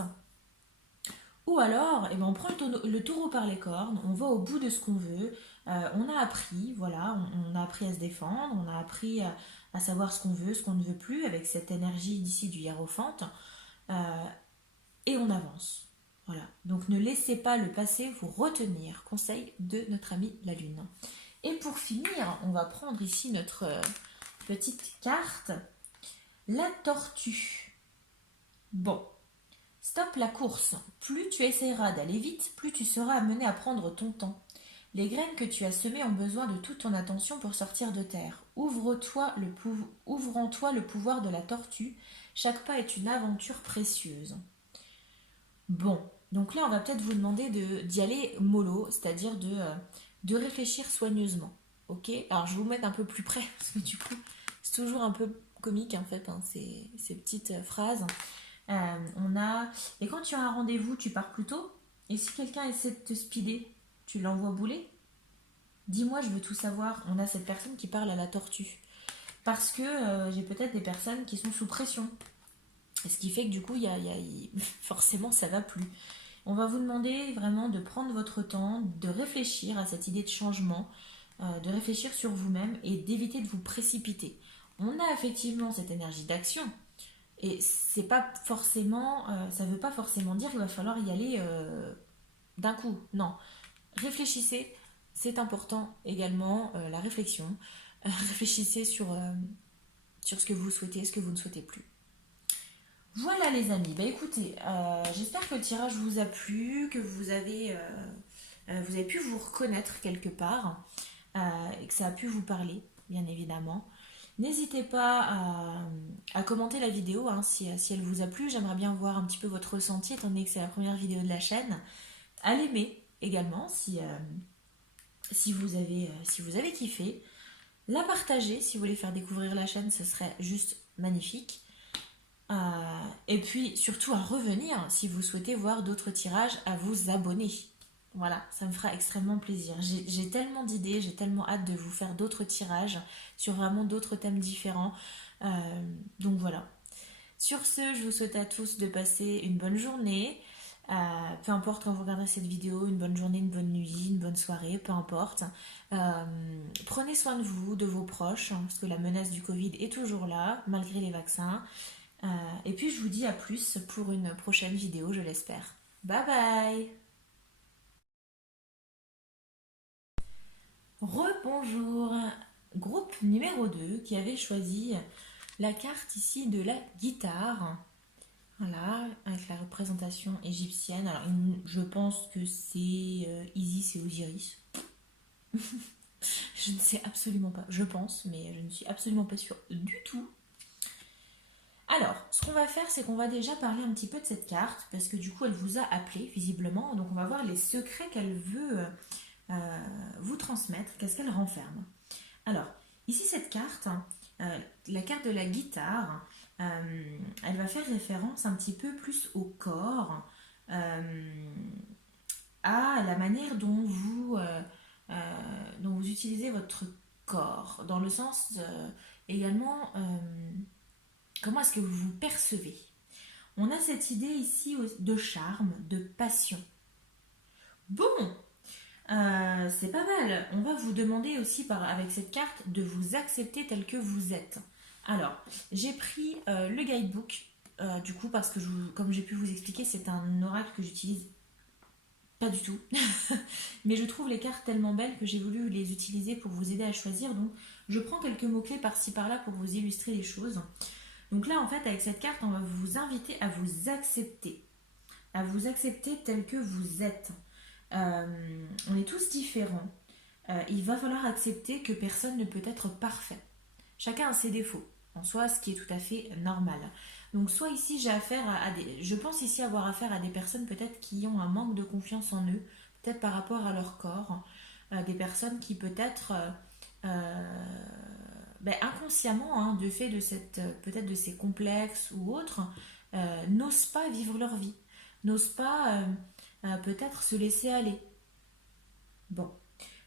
Ou alors, eh ben, on prend le taureau par les cornes, on va au bout de ce qu'on veut, on a appris, voilà, on a appris à se défendre, on a appris à savoir ce qu'on veut, ce qu'on ne veut plus avec cette énergie d'ici du hiérophante. Euh, et on avance. Voilà. Donc ne laissez pas le passé vous retenir. Conseil de notre amie la Lune. Et pour finir, on va prendre ici notre petite carte. La tortue. Bon, stop la course. Plus tu essaieras d'aller vite, plus tu seras amené à prendre ton temps. Les graines que tu as semées ont besoin de toute ton attention pour sortir de terre. Ouvre en toi le pouvoir de la tortue. Chaque pas est une aventure précieuse. Bon, donc là, on va peut-être vous demander d'y aller mollo, c'est-à-dire de réfléchir soigneusement. Ok? Alors, je vais vous mettre un peu plus près, parce que du coup, c'est toujours un peu comique, en fait, hein, ces petites phrases. On a... Et quand tu as un rendez-vous, tu pars plus tôt? Et si quelqu'un essaie de te speeder, tu l'envoies bouler? Dis-moi, je veux tout savoir. On a cette personne qui parle à la tortue. Parce que j'ai peut-être des personnes qui sont sous pression. Ce qui fait que du coup, forcément, ça va plus. On va vous demander vraiment de prendre votre temps, de réfléchir à cette idée de changement, de réfléchir sur vous-même et d'éviter de vous précipiter. On a effectivement cette énergie d'action et c'est pas forcément, ça veut pas forcément dire qu'il va falloir y aller d'un coup. Non, réfléchissez. C'est important également la réflexion. Réfléchissez sur ce que vous souhaitez, ce que vous ne souhaitez plus. Voilà les amis, bah écoutez, j'espère que le tirage vous a plu, que vous avez pu vous reconnaître quelque part et que ça a pu vous parler, bien évidemment. N'hésitez pas à commenter la vidéo hein, si elle vous a plu. J'aimerais bien voir un petit peu votre ressenti étant donné que c'est la première vidéo de la chaîne. À l'aimer également si vous avez kiffé. La partager si vous voulez faire découvrir la chaîne, ce serait juste magnifique. Et puis surtout à revenir si vous souhaitez voir d'autres tirages, à vous abonner. Voilà, ça me fera extrêmement plaisir. J'ai tellement d'idées, j'ai tellement hâte de vous faire d'autres tirages sur vraiment d'autres thèmes différents. Donc voilà. Sur ce, je vous souhaite à tous de passer une bonne journée. Peu importe quand vous regarderez cette vidéo, une bonne journée, une bonne nuit, une bonne soirée, peu importe. Prenez soin de vous, de vos proches, hein, parce que la menace du Covid est toujours là, malgré les vaccins. Et puis je vous dis à plus pour une prochaine vidéo, je l'espère. Bye bye. Rebonjour. Groupe numéro 2 qui avait choisi la carte ici de la guitare. Voilà, avec la représentation égyptienne. Alors je pense que c'est Isis et Osiris. Je ne sais absolument pas. Je pense, mais je ne suis absolument pas sûre du tout. Alors, ce qu'on va faire, c'est qu'on va déjà parler un petit peu de cette carte, parce que du coup, elle vous a appelé, visiblement. Donc, on va voir les secrets qu'elle veut vous transmettre, qu'est-ce qu'elle renferme. Alors, ici, cette carte, la carte de la guitare, elle va faire référence un petit peu plus au corps, à la manière dont vous utilisez votre corps, dans le sens également comment est-ce que vous vous percevez. On a cette idée ici de charme, de passion. Bon, c'est pas mal. On va vous demander aussi avec cette carte de vous accepter tel que vous êtes. Alors, j'ai pris le guidebook, du coup, parce que comme j'ai pu vous expliquer, c'est un oracle que j'utilise pas du tout. Mais je trouve les cartes tellement belles que j'ai voulu les utiliser pour vous aider à choisir. Donc, je prends quelques mots-clés par-ci par-là pour vous illustrer les choses. Donc là, en fait, avec cette carte, on va vous inviter à vous accepter. à vous accepter tel que vous êtes. On est tous différents. Il va falloir accepter que personne ne peut être parfait. Chacun a ses défauts, en soi, ce qui est tout à fait normal. Donc soit ici j'ai affaire à des... Je pense ici avoir affaire à des personnes peut-être qui ont un manque de confiance en eux, peut-être par rapport à leur corps, des personnes qui peut-être inconsciemment, hein, de fait de cette peut-être de ces complexes ou autres, n'osent pas vivre leur vie, n'osent pas peut-être se laisser aller. Bon,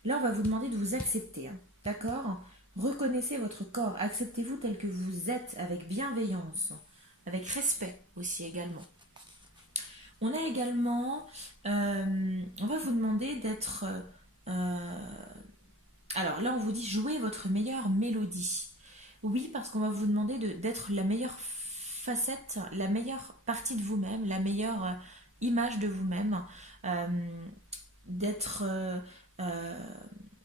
là on va vous demander de vous accepter, hein, d'accord? Reconnaissez votre corps, acceptez-vous tel que vous êtes avec bienveillance, avec respect aussi également. On a également, on va vous demander d'être... alors là, on vous dit jouer votre meilleure mélodie. Oui, parce qu'on va vous demander d'être la meilleure facette, la meilleure partie de vous-même, la meilleure image de vous-même, euh, d'être... euh,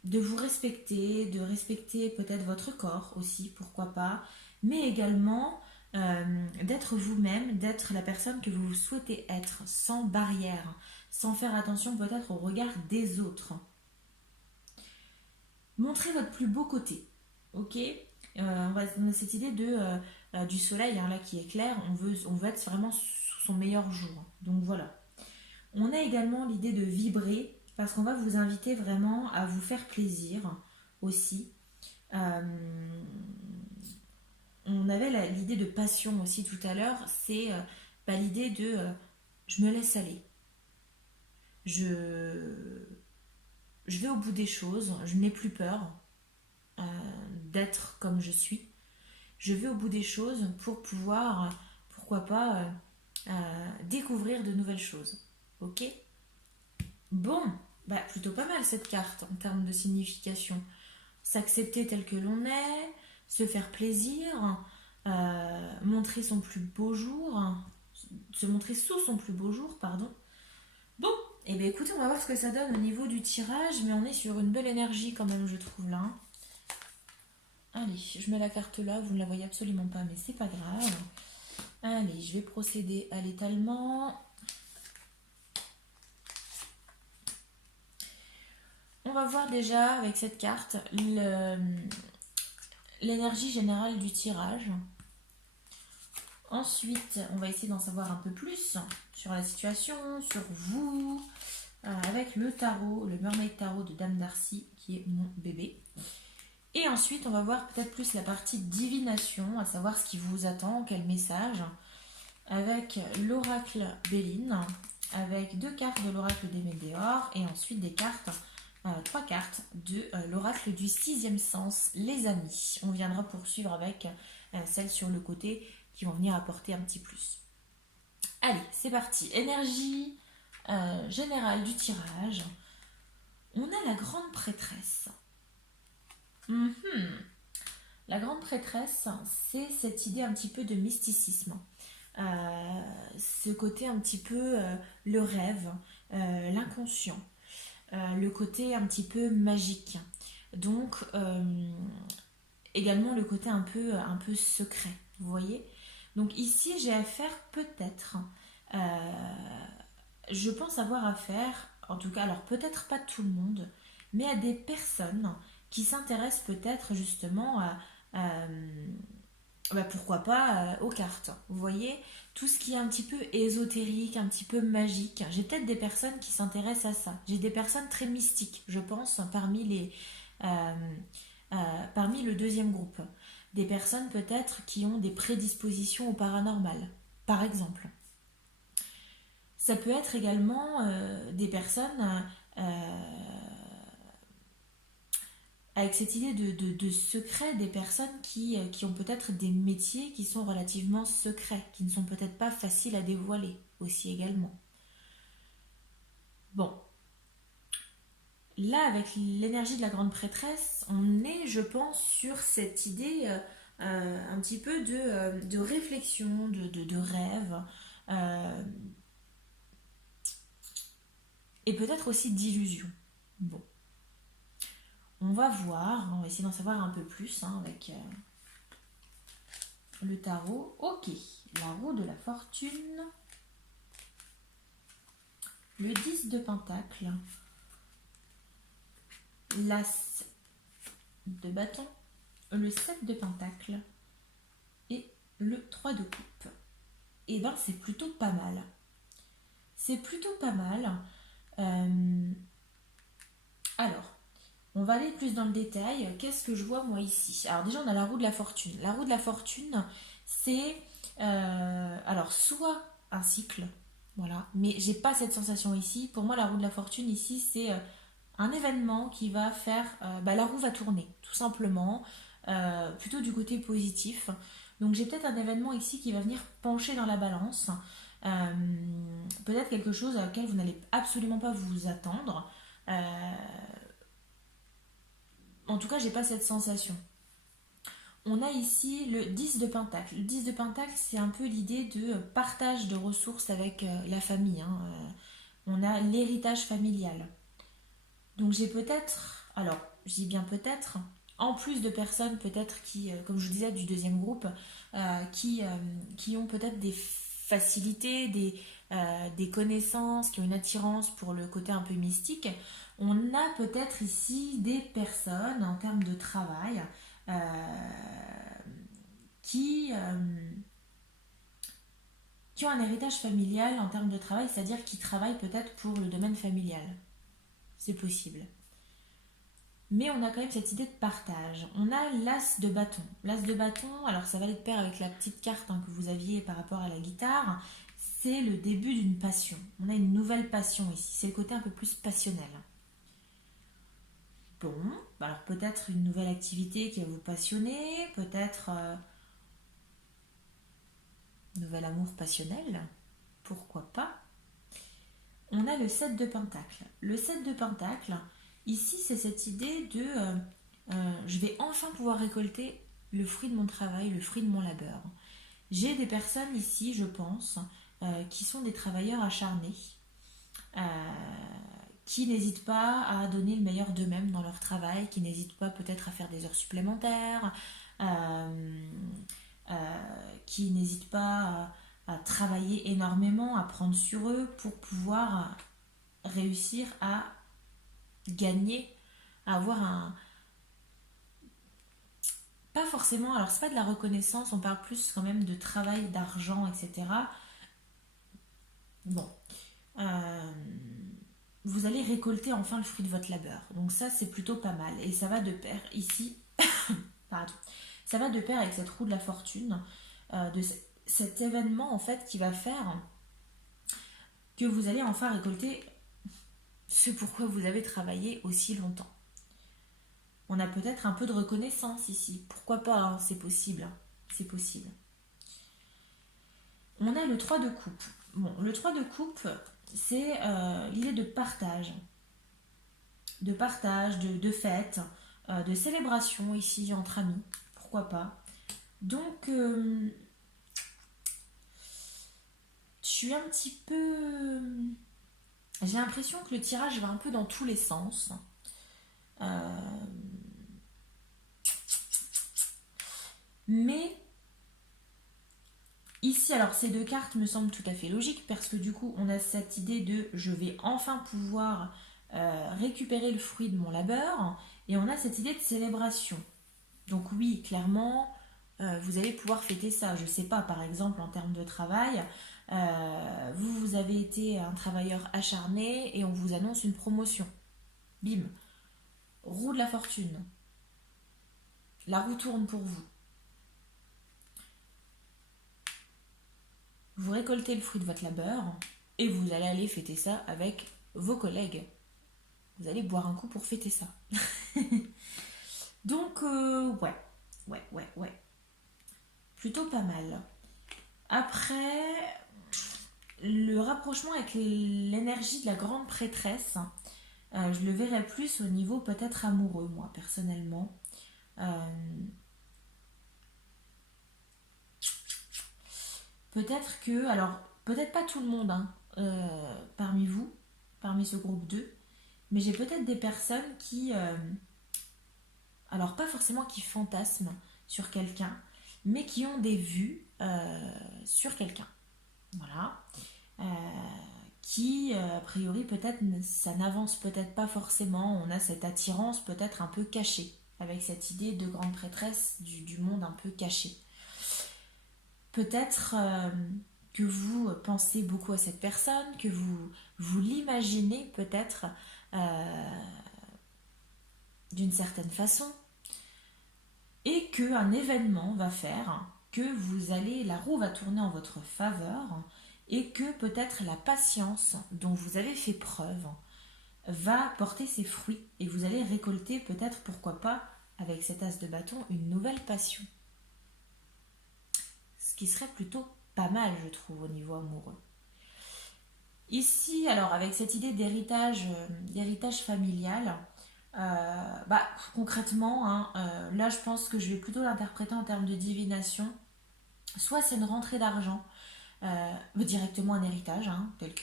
de vous respecter, de respecter peut-être votre corps aussi, pourquoi pas, mais également d'être vous-même, d'être la personne que vous souhaitez être, sans barrière, sans faire attention peut-être au regard des autres. Montrez votre plus beau côté, ok. On a cette idée du soleil, hein, là qui est clair, on veut être vraiment sous son meilleur jour. Donc voilà. On a également l'idée de vibrer, parce qu'on va vous inviter vraiment à vous faire plaisir aussi. Euh, on avait l'idée de passion aussi tout à l'heure, c'est l'idée de je me laisse aller. Je, je vais au bout des choses, je n'ai plus peur euh, d'être comme je suis. Je vais au bout des choses pour pouvoir, pourquoi pas, découvrir de nouvelles choses. Ok. Bon, plutôt pas mal cette carte en termes de signification. S'accepter tel que l'on est, se faire plaisir, montrer son plus beau jour, se montrer sous son plus beau jour, pardon. Bon, et bien écoutez, on va voir ce que ça donne au niveau du tirage, mais on est sur une belle énergie quand même, je trouve là. Allez, je mets la carte là, vous ne la voyez absolument pas, mais c'est pas grave. Allez, je vais procéder à l'étalement. On va voir déjà avec cette carte l'énergie générale du tirage. Ensuite, on va essayer d'en savoir un peu plus sur la situation, sur vous, avec le tarot, le Mermaid Tarot de Dame Darcy, qui est mon bébé. Et ensuite, on va voir peut-être plus la partie divination, à savoir ce qui vous attend, quel message, avec l'oracle Béline, avec 2 cartes de l'oracle des Médéors, et ensuite des cartes, 3 cartes de l'oracle du 6e sens, les amis. On viendra poursuivre avec celles sur le côté qui vont venir apporter un petit plus. Allez, c'est parti. Énergie générale du tirage. On a la grande prêtresse. La grande prêtresse, c'est cette idée un petit peu de mysticisme. Ce côté un petit peu le rêve, l'inconscient, le côté un petit peu magique. Donc, également le côté un peu secret, vous voyez. Donc ici, j'ai affaire peut-être, je pense avoir affaire, en tout cas, alors peut-être pas tout le monde, mais à des personnes qui s'intéressent peut-être justement pourquoi pas aux cartes. Vous voyez, tout ce qui est un petit peu ésotérique, un petit peu magique. J'ai peut-être des personnes qui s'intéressent à ça. J'ai des personnes très mystiques, je pense, euh, parmi le deuxième groupe. Des personnes peut-être qui ont des prédispositions au paranormal, par exemple. Ça peut être également des personnes avec cette idée de secret, des personnes qui ont peut-être des métiers qui sont relativement secrets, qui ne sont peut-être pas faciles à dévoiler aussi également. Bon, là avec l'énergie de la grande prêtresse, on est, je pense, sur cette idée un petit peu de réflexion, de rêve, et peut-être aussi d'illusion. Bon. On va voir, on va essayer d'en savoir un peu plus avec le tarot. Ok, la roue de la fortune. le 10 de pentacle, l'as de bâton, le 7 de pentacle et le 3 de coupe. Et ben c'est plutôt pas mal. C'est plutôt pas mal. Alors, on va aller plus dans le détail. Qu'est-ce que je vois moi ici? Alors déjà, on a la roue de la fortune. La roue de la fortune, c'est alors soit un cycle, voilà, mais j'ai pas cette sensation ici. Pour moi, la roue de la fortune ici, c'est un événement qui va faire, la roue va tourner, tout simplement, plutôt du côté positif. Donc j'ai peut-être un événement ici qui va venir pencher dans la balance. Euh, Peut-être quelque chose à laquelle vous n'allez absolument pas vous attendre. Euh, En tout cas, j'ai pas cette sensation. On a ici le 10 de pentacle. Le 10 de pentacle, c'est un peu l'idée de partage de ressources avec la famille, hein. On a l'héritage familial. Donc j'ai peut-être, alors je dis bien peut-être, en plus de personnes peut-être qui, comme je vous disais, du deuxième groupe, qui ont peut-être des facilités, des connaissances, qui ont une attirance pour le côté un peu mystique, on a peut-être ici des personnes en termes de travail euh, qui, euh, qui ont un héritage familial en termes de travail, c'est-à-dire qui travaillent peut-être pour le domaine familial. C'est possible. Mais on a quand même cette idée de partage. On a l'as de bâton. L'as de bâton, alors ça va aller de pair avec la petite carte, hein, que vous aviez par rapport à la guitare. C'est le début d'une passion. On a une nouvelle passion ici. C'est le côté un peu plus passionnel. Bon, alors peut-être une nouvelle activité qui va vous passionner, peut-être un nouvel amour passionnel. Pourquoi pas? On a le 7 de pentacle. Le 7 de pentacle, ici, c'est cette idée de je vais enfin pouvoir récolter le fruit de mon travail, le fruit de mon labeur. J'ai des personnes ici, je pense, qui sont des travailleurs acharnés, euh, qui n'hésitent pas à donner le meilleur d'eux-mêmes dans leur travail, qui n'hésitent pas peut-être à faire des heures supplémentaires, euh, qui n'hésitent pas à travailler énormément, à prendre sur eux pour pouvoir réussir à gagner, à avoir un... Pas forcément, alors c'est pas de la reconnaissance, on parle plus quand même de travail, d'argent, etc. Bon, euh, vous allez récolter enfin le fruit de votre labeur. Donc ça, c'est plutôt pas mal. Et ça va de pair ici, pardon, ça va de pair avec cette roue de la fortune, de cet événement en fait qui va faire que vous allez enfin récolter ce pourquoi vous avez travaillé aussi longtemps. On a peut-être un peu de reconnaissance ici. Pourquoi pas, hein, c'est possible. C'est possible. On a le 3 de coupe. Bon, le 3 de coupe, c'est l'idée de partage. De partage, de fête, de célébration ici entre amis. Pourquoi pas. Donc, je suis un petit peu... J'ai l'impression que le tirage va un peu dans tous les sens. Euh, mais ici, alors ces deux cartes me semblent tout à fait logiques parce que du coup, on a cette idée de je vais enfin pouvoir récupérer le fruit de mon labeur et on a cette idée de célébration. Donc oui, clairement, vous allez pouvoir fêter ça. Je sais pas, par exemple, en termes de travail, vous avez été un travailleur acharné et on vous annonce une promotion. Bim, roue de la fortune. La roue tourne pour vous. Vous récoltez le fruit de votre labeur et vous allez aller fêter ça avec vos collègues. Vous allez boire un coup pour fêter ça. Donc, ouais. Plutôt pas mal. Après, le rapprochement avec l'énergie de la grande prêtresse, je le verrais plus au niveau peut-être amoureux, moi, personnellement. Euh, Peut-être que, alors, peut-être pas tout le monde, hein, parmi vous, parmi ce groupe 2, mais j'ai peut-être des personnes qui, alors pas forcément qui fantasment sur quelqu'un, mais qui ont des vues sur quelqu'un. Voilà. Euh, qui, a priori, peut-être, ça n'avance peut-être pas forcément. On a cette attirance peut-être un peu cachée, avec cette idée de grande prêtresse du monde un peu caché. Peut-être que vous pensez beaucoup à cette personne, que vous l'imaginez peut-être d'une certaine façon, et qu'un événement va faire que la roue va tourner en votre faveur, et que peut-être la patience dont vous avez fait preuve va porter ses fruits, et vous allez récolter peut-être, pourquoi pas, avec cet as de bâton, une nouvelle passion. Ce qui serait plutôt pas mal, je trouve, au niveau amoureux. Ici, alors, avec cette idée d'héritage familial, concrètement, hein, là, je pense que je vais plutôt l'interpréter en termes de divination. Soit c'est une rentrée d'argent, directement un héritage, hein, tel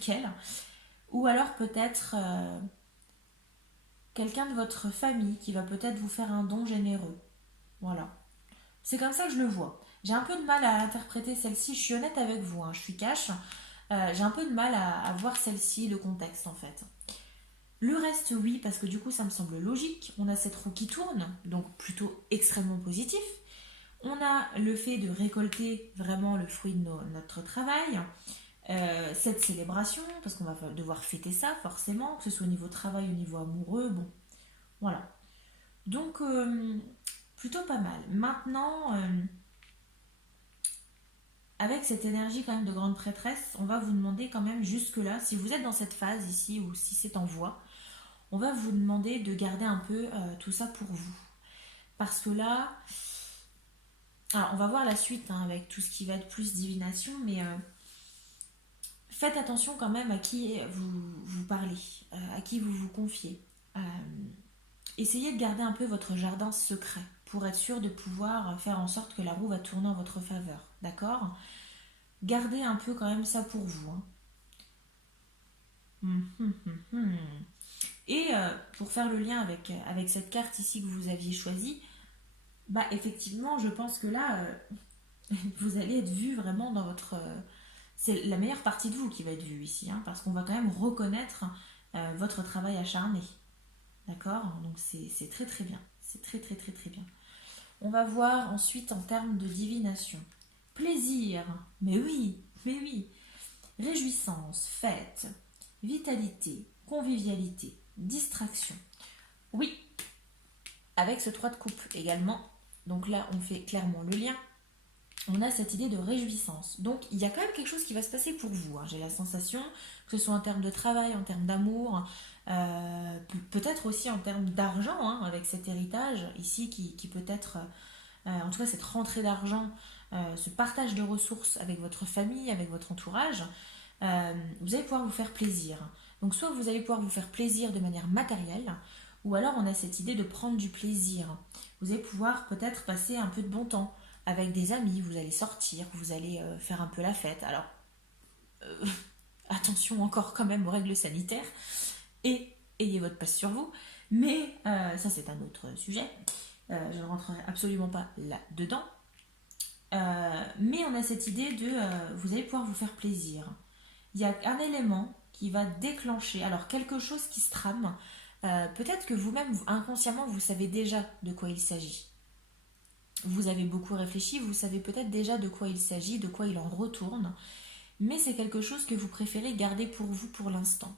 quel, ou alors peut-être quelqu'un de votre famille qui va peut-être vous faire un don généreux. Voilà. C'est comme ça que je le vois. J'ai un peu de mal à interpréter celle-ci, je suis honnête avec vous, hein, je suis cash. J'ai un peu de mal à voir celle-ci, le contexte en fait. Le reste, oui, parce que du coup, ça me semble logique. On a cette roue qui tourne, donc plutôt extrêmement positif. On a le fait de récolter vraiment le fruit de notre travail. Cette célébration, parce qu'on va devoir fêter ça forcément, que ce soit au niveau travail, au niveau amoureux, bon, voilà. Donc, plutôt pas mal. Maintenant, avec cette énergie quand même de grande prêtresse, on va vous demander quand même jusque-là, si vous êtes dans cette phase ici ou si c'est en voie, on va vous demander de garder un peu tout ça pour vous. Parce que là, alors on va voir la suite hein, avec tout ce qui va être plus divination, mais faites attention quand même à qui vous parlez, à qui vous vous confiez. Euh, Essayez de garder un peu votre jardin secret pour être sûr de pouvoir faire en sorte que la roue va tourner en votre faveur. D'accord? Gardez un peu quand même ça pour vous. Hein. Hum, hum, hum, hum. Et pour faire le lien avec cette carte ici que vous aviez choisie, effectivement, je pense que là, vous allez être vu vraiment dans votre... c'est la meilleure partie de vous qui va être vue ici, hein, parce qu'on va quand même reconnaître votre travail acharné. D'accord? Donc c'est très très bien. C'est très très très très bien. On va voir ensuite en termes de divination. Plaisir, mais oui, mais oui. Réjouissance, fête, vitalité, convivialité, distraction. Oui, avec ce 3 de coupe également. Donc là, on fait clairement le lien. On a cette idée de réjouissance. Donc il y a quand même quelque chose qui va se passer pour vous. Hein. J'ai la sensation, que ce soit en termes de travail, en termes d'amour, peut-être aussi en termes d'argent, hein, avec cet héritage ici qui peut être, en tout cas cette rentrée d'argent, ce partage de ressources avec votre famille, avec votre entourage, vous allez pouvoir vous faire plaisir. Donc soit vous allez pouvoir vous faire plaisir de manière matérielle, ou alors on a cette idée de prendre du plaisir. Vous allez pouvoir peut-être passer un peu de bon temps avec des amis, vous allez sortir, vous allez faire un peu la fête. Alors, euh, attention encore quand même aux règles sanitaires et ayez votre passe sur vous. Mais ça c'est un autre sujet. Je ne rentrerai absolument pas là-dedans. Mais on a cette idée de vous allez pouvoir vous faire plaisir. Il y a un élément qui va déclencher, alors quelque chose qui se trame. Peut-être que vous-même, inconsciemment, vous savez déjà de quoi il s'agit. Vous avez beaucoup réfléchi, vous savez peut-être déjà de quoi il s'agit, de quoi il en retourne, mais c'est quelque chose que vous préférez garder pour vous pour l'instant.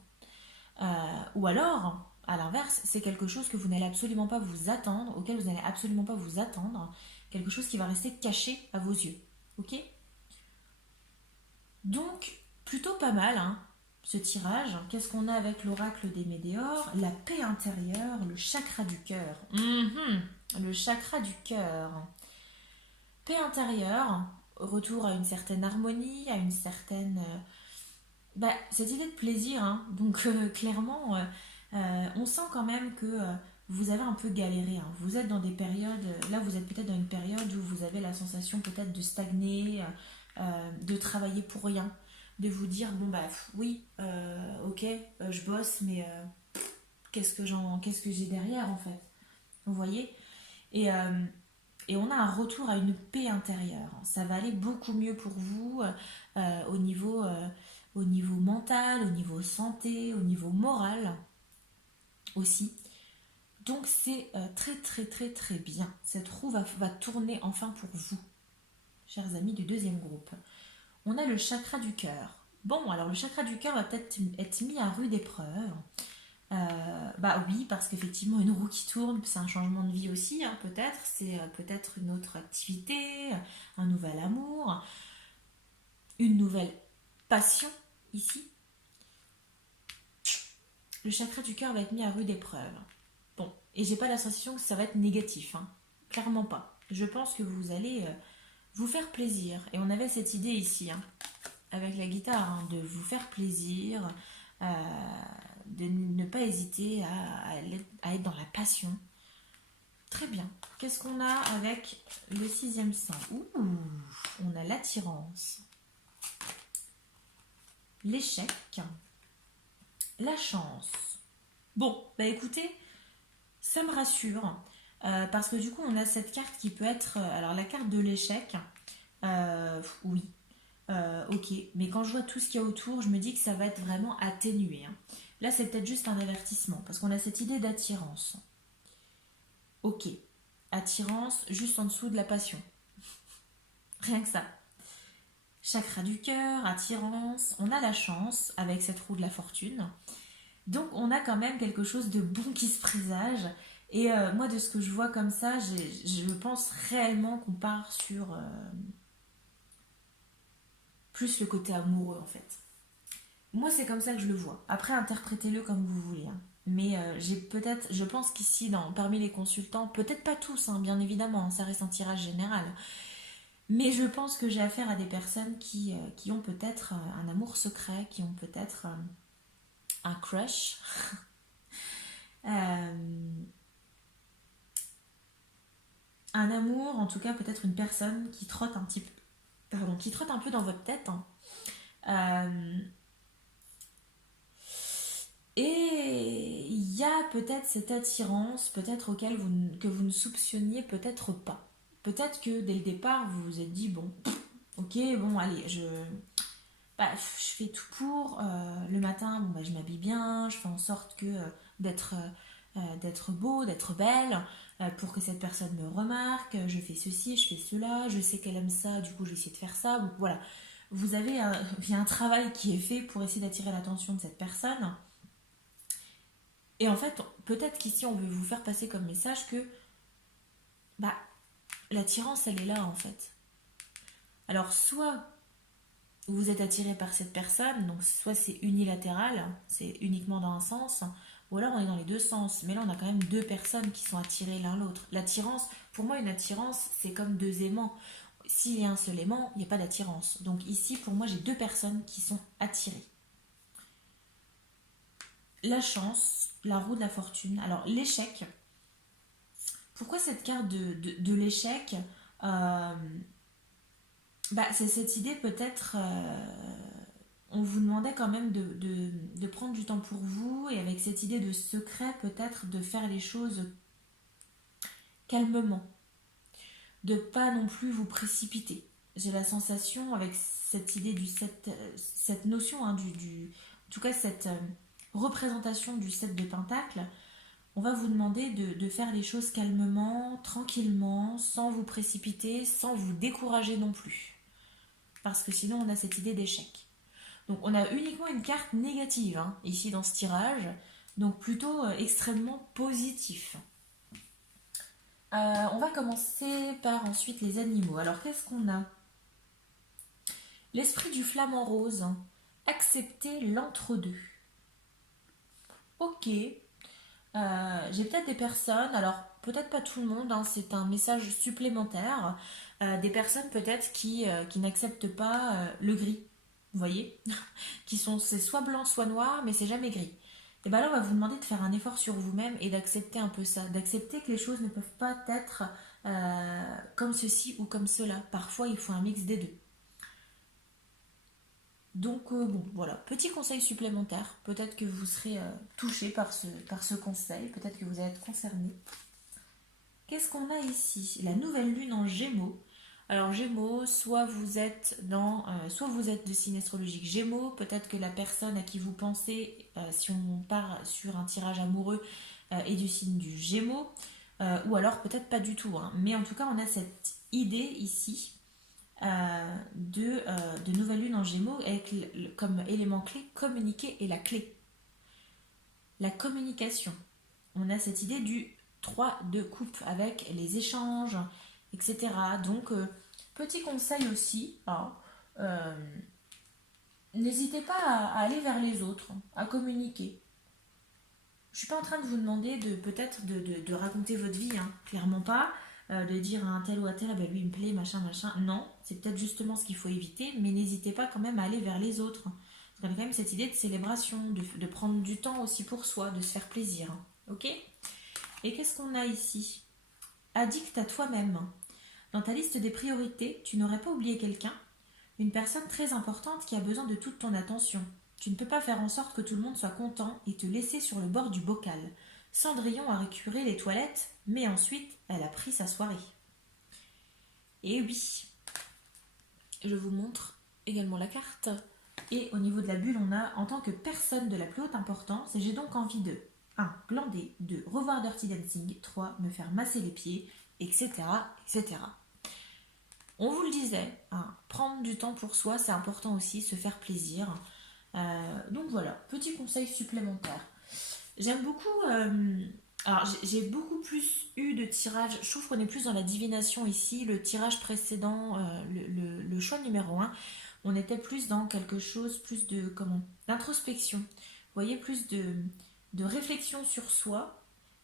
Ou alors, à l'inverse, c'est quelque chose que vous n'allez absolument pas vous attendre, auquel vous n'allez absolument pas vous attendre, quelque chose qui va rester caché à vos yeux. Ok? Donc, plutôt pas mal, hein, ce tirage. Qu'est-ce qu'on a avec l'oracle des Médéors? La paix intérieure, le chakra du cœur. Le chakra du cœur. Paix intérieure, retour à une certaine harmonie, à une certaine... cette idée de plaisir, hein. Donc clairement, on sent quand même que vous avez un peu galéré. Hein. Vous êtes dans des périodes... Là, vous êtes peut-être dans une période où vous avez la sensation peut-être de stagner, de travailler pour rien, de vous dire, oui, ok, je bosse, mais qu'est-ce que j'ai derrière en fait? Vous voyez? Et, et on a un retour à une paix intérieure. Ça va aller beaucoup mieux pour vous au niveau au niveau mental, au niveau santé, au niveau moral aussi. Donc c'est très très très très bien. Cette roue va tourner enfin pour vous, chers amis du deuxième groupe. On a le chakra du cœur. Bon, alors le chakra du cœur va peut-être être mis à rude épreuve. Bah oui, parce qu'effectivement, une roue qui tourne, c'est un changement de vie aussi, hein, peut-être. C'est peut-être une autre activité, un nouvel amour, une nouvelle passion ici. Le chakra du cœur va être mis à rude épreuve. Bon, et j'ai pas la sensation que ça va être négatif, hein. Clairement pas. Je pense que vous allez vous faire plaisir. Et on avait cette idée ici, hein, avec la guitare, hein, de vous faire plaisir, euh, de ne pas hésiter à être dans la passion. Très bien. Qu'est-ce qu'on a avec le sixième sens? Ouh, on a l'attirance, l'échec, la chance. Bon, bah écoutez, ça me rassure. Parce que du coup, on a cette carte qui peut être... alors, la carte de l'échec, oui, ok. Mais quand je vois tout ce qu'il y a autour, je me dis que ça va être vraiment atténué, hein. Là, c'est peut-être juste un avertissement, parce qu'on a cette idée d'attirance. Ok. Attirance juste en dessous de la passion. Rien que ça. Chakra du cœur, attirance. On a la chance avec cette roue de la fortune. Donc, on a quand même quelque chose de bon qui se présage. Et moi, de ce que je vois comme ça, je pense réellement qu'on part sur plus le côté amoureux, en fait. Moi, c'est comme ça que je le vois. Après, interprétez-le comme vous voulez, hein. Mais j'ai peut-être, je pense qu'ici, parmi les consultants, peut-être pas tous, hein, bien évidemment, hein, ça reste un tirage général. Mais je pense que j'ai affaire à des personnes qui ont peut-être un amour secret, qui ont peut-être un crush, euh, un amour, en tout cas peut-être une personne qui trotte un petit peu, pardon, qui trotte un peu dans votre tête, hein. Euh, Et il y a peut-être cette attirance, peut-être que vous ne soupçonniez peut-être pas. Peut-être que dès le départ, vous vous êtes dit, bon, ok, bon, allez, je fais tout pour. Le matin, bon, bah, je m'habille bien, je fais en sorte d'être beau, d'être belle, pour que cette personne me remarque. Je fais ceci, je fais cela, je sais qu'elle aime ça, du coup, j'essaie de faire ça. Bon, voilà. Il y a un travail qui est fait pour essayer d'attirer l'attention de cette personne. Et en fait, peut-être qu'ici, on veut vous faire passer comme message que bah, l'attirance, elle est là, en fait. Alors, soit vous êtes attiré par cette personne, donc soit c'est unilatéral, c'est uniquement dans un sens, ou alors on est dans les deux sens. Mais là, on a quand même deux personnes qui sont attirées l'un l'autre. L'attirance, pour moi, une attirance, c'est comme deux aimants. S'il y a un seul aimant, il n'y a pas d'attirance. Donc ici, pour moi, j'ai deux personnes qui sont attirées. La chance, la roue de la fortune. Alors, l'échec. Pourquoi cette carte de l'échec? Euh, c'est cette idée peut-être, on vous demandait quand même de prendre du temps pour vous et avec cette idée de secret peut-être de faire les choses calmement, de pas non plus vous précipiter. J'ai la sensation avec cette idée cette notion, hein, en tout cas cette représentation du 7 de Pentacle. On va vous demander de faire les choses calmement, tranquillement, sans vous précipiter, sans vous décourager non plus. Parce que sinon, on a cette idée d'échec. Donc, on a uniquement une carte négative, hein, ici dans ce tirage. Donc, plutôt extrêmement positif. On va commencer par ensuite les animaux. Alors, qu'est-ce qu'on a? L'esprit du flamant rose. Accepter l'entre-deux. Ok. J'ai peut-être des personnes, alors peut-être pas tout le monde, hein, c'est un message supplémentaire, des personnes peut-être qui n'acceptent pas le gris, vous voyez, c'est soit blanc soit noir, mais c'est jamais gris. Et bien là, on va vous demander de faire un effort sur vous-même et d'accepter un peu ça, d'accepter que les choses ne peuvent pas être comme ceci ou comme cela. Parfois, il faut un mix des deux. Donc bon, voilà, petit conseil supplémentaire. Peut-être que vous serez touché par ce conseil, peut-être que vous allez être concerné. Qu'est-ce qu'on a ici? La nouvelle lune en Gémeaux. Alors Gémeaux, soit vous êtes de signe astrologique Gémeaux, peut-être que la personne à qui vous pensez, si on part sur un tirage amoureux, est du signe du Gémeaux, ou alors peut-être pas du tout, hein. Mais en tout cas, on a cette idée ici de nouvelle lune en Gémeaux avec comme élément clé communiquer et la clé, la communication. On a cette idée du 3 de coupe avec les échanges, etc. Donc, petit conseil aussi, hein, euh, n'hésitez pas à aller vers les autres, à communiquer. Je suis pas en train de vous demander de peut-être de raconter votre vie, hein, clairement pas, de dire à un tel ou à tel, ah ben lui il me plaît, machin, machin. Non, c'est peut-être justement ce qu'il faut éviter, mais n'hésitez pas quand même à aller vers les autres. Parce qu'on a quand même cette idée de célébration, de prendre du temps aussi pour soi, de se faire plaisir. Ok? Et qu'est-ce qu'on a ici? Addict à toi-même. Dans ta liste des priorités, tu n'aurais pas oublié quelqu'un, une personne très importante qui a besoin de toute ton attention. Tu ne peux pas faire en sorte que tout le monde soit content et te laisser sur le bord du bocal. Cendrillon a récuré les toilettes, mais ensuite elle a pris sa soirée. Et oui, je vous montre également la carte. Et au niveau de la bulle, on a en tant que personne de la plus haute importance, j'ai donc envie de 1. Glander, 2. Revoir Dirty Dancing, 3. Me faire masser les pieds, etc. etc. On vous le disait, hein, prendre du temps pour soi, c'est important aussi, se faire plaisir. Donc voilà, petit conseil supplémentaire. J'aime beaucoup. Alors j'ai beaucoup plus eu de tirages. Je trouve qu'on est plus dans la divination ici. Le tirage précédent, le choix numéro un, on était plus dans quelque chose, plus de comment, d'introspection. Vous voyez, plus de réflexion sur soi.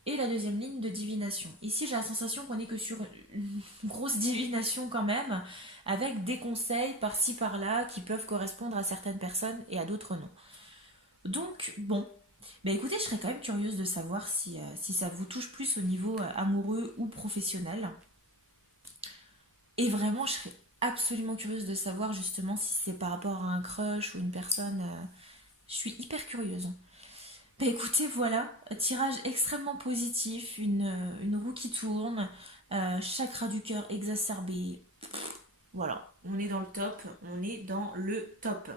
Et la deuxième ligne de divination. Ici, j'ai la sensation qu'on n'est que sur une grosse divination quand même, avec des conseils par-ci par-là qui peuvent correspondre à certaines personnes et à d'autres non. Donc, bon, mais écoutez, je serais quand même curieuse de savoir si ça vous touche plus au niveau amoureux ou professionnel. Et vraiment, je serais absolument curieuse de savoir justement si c'est par rapport à un crush ou une personne. Je suis hyper curieuse. Bah écoutez, voilà, tirage extrêmement positif, une roue qui tourne, chakra du cœur exacerbé. Voilà, on est dans le top, on est dans le top.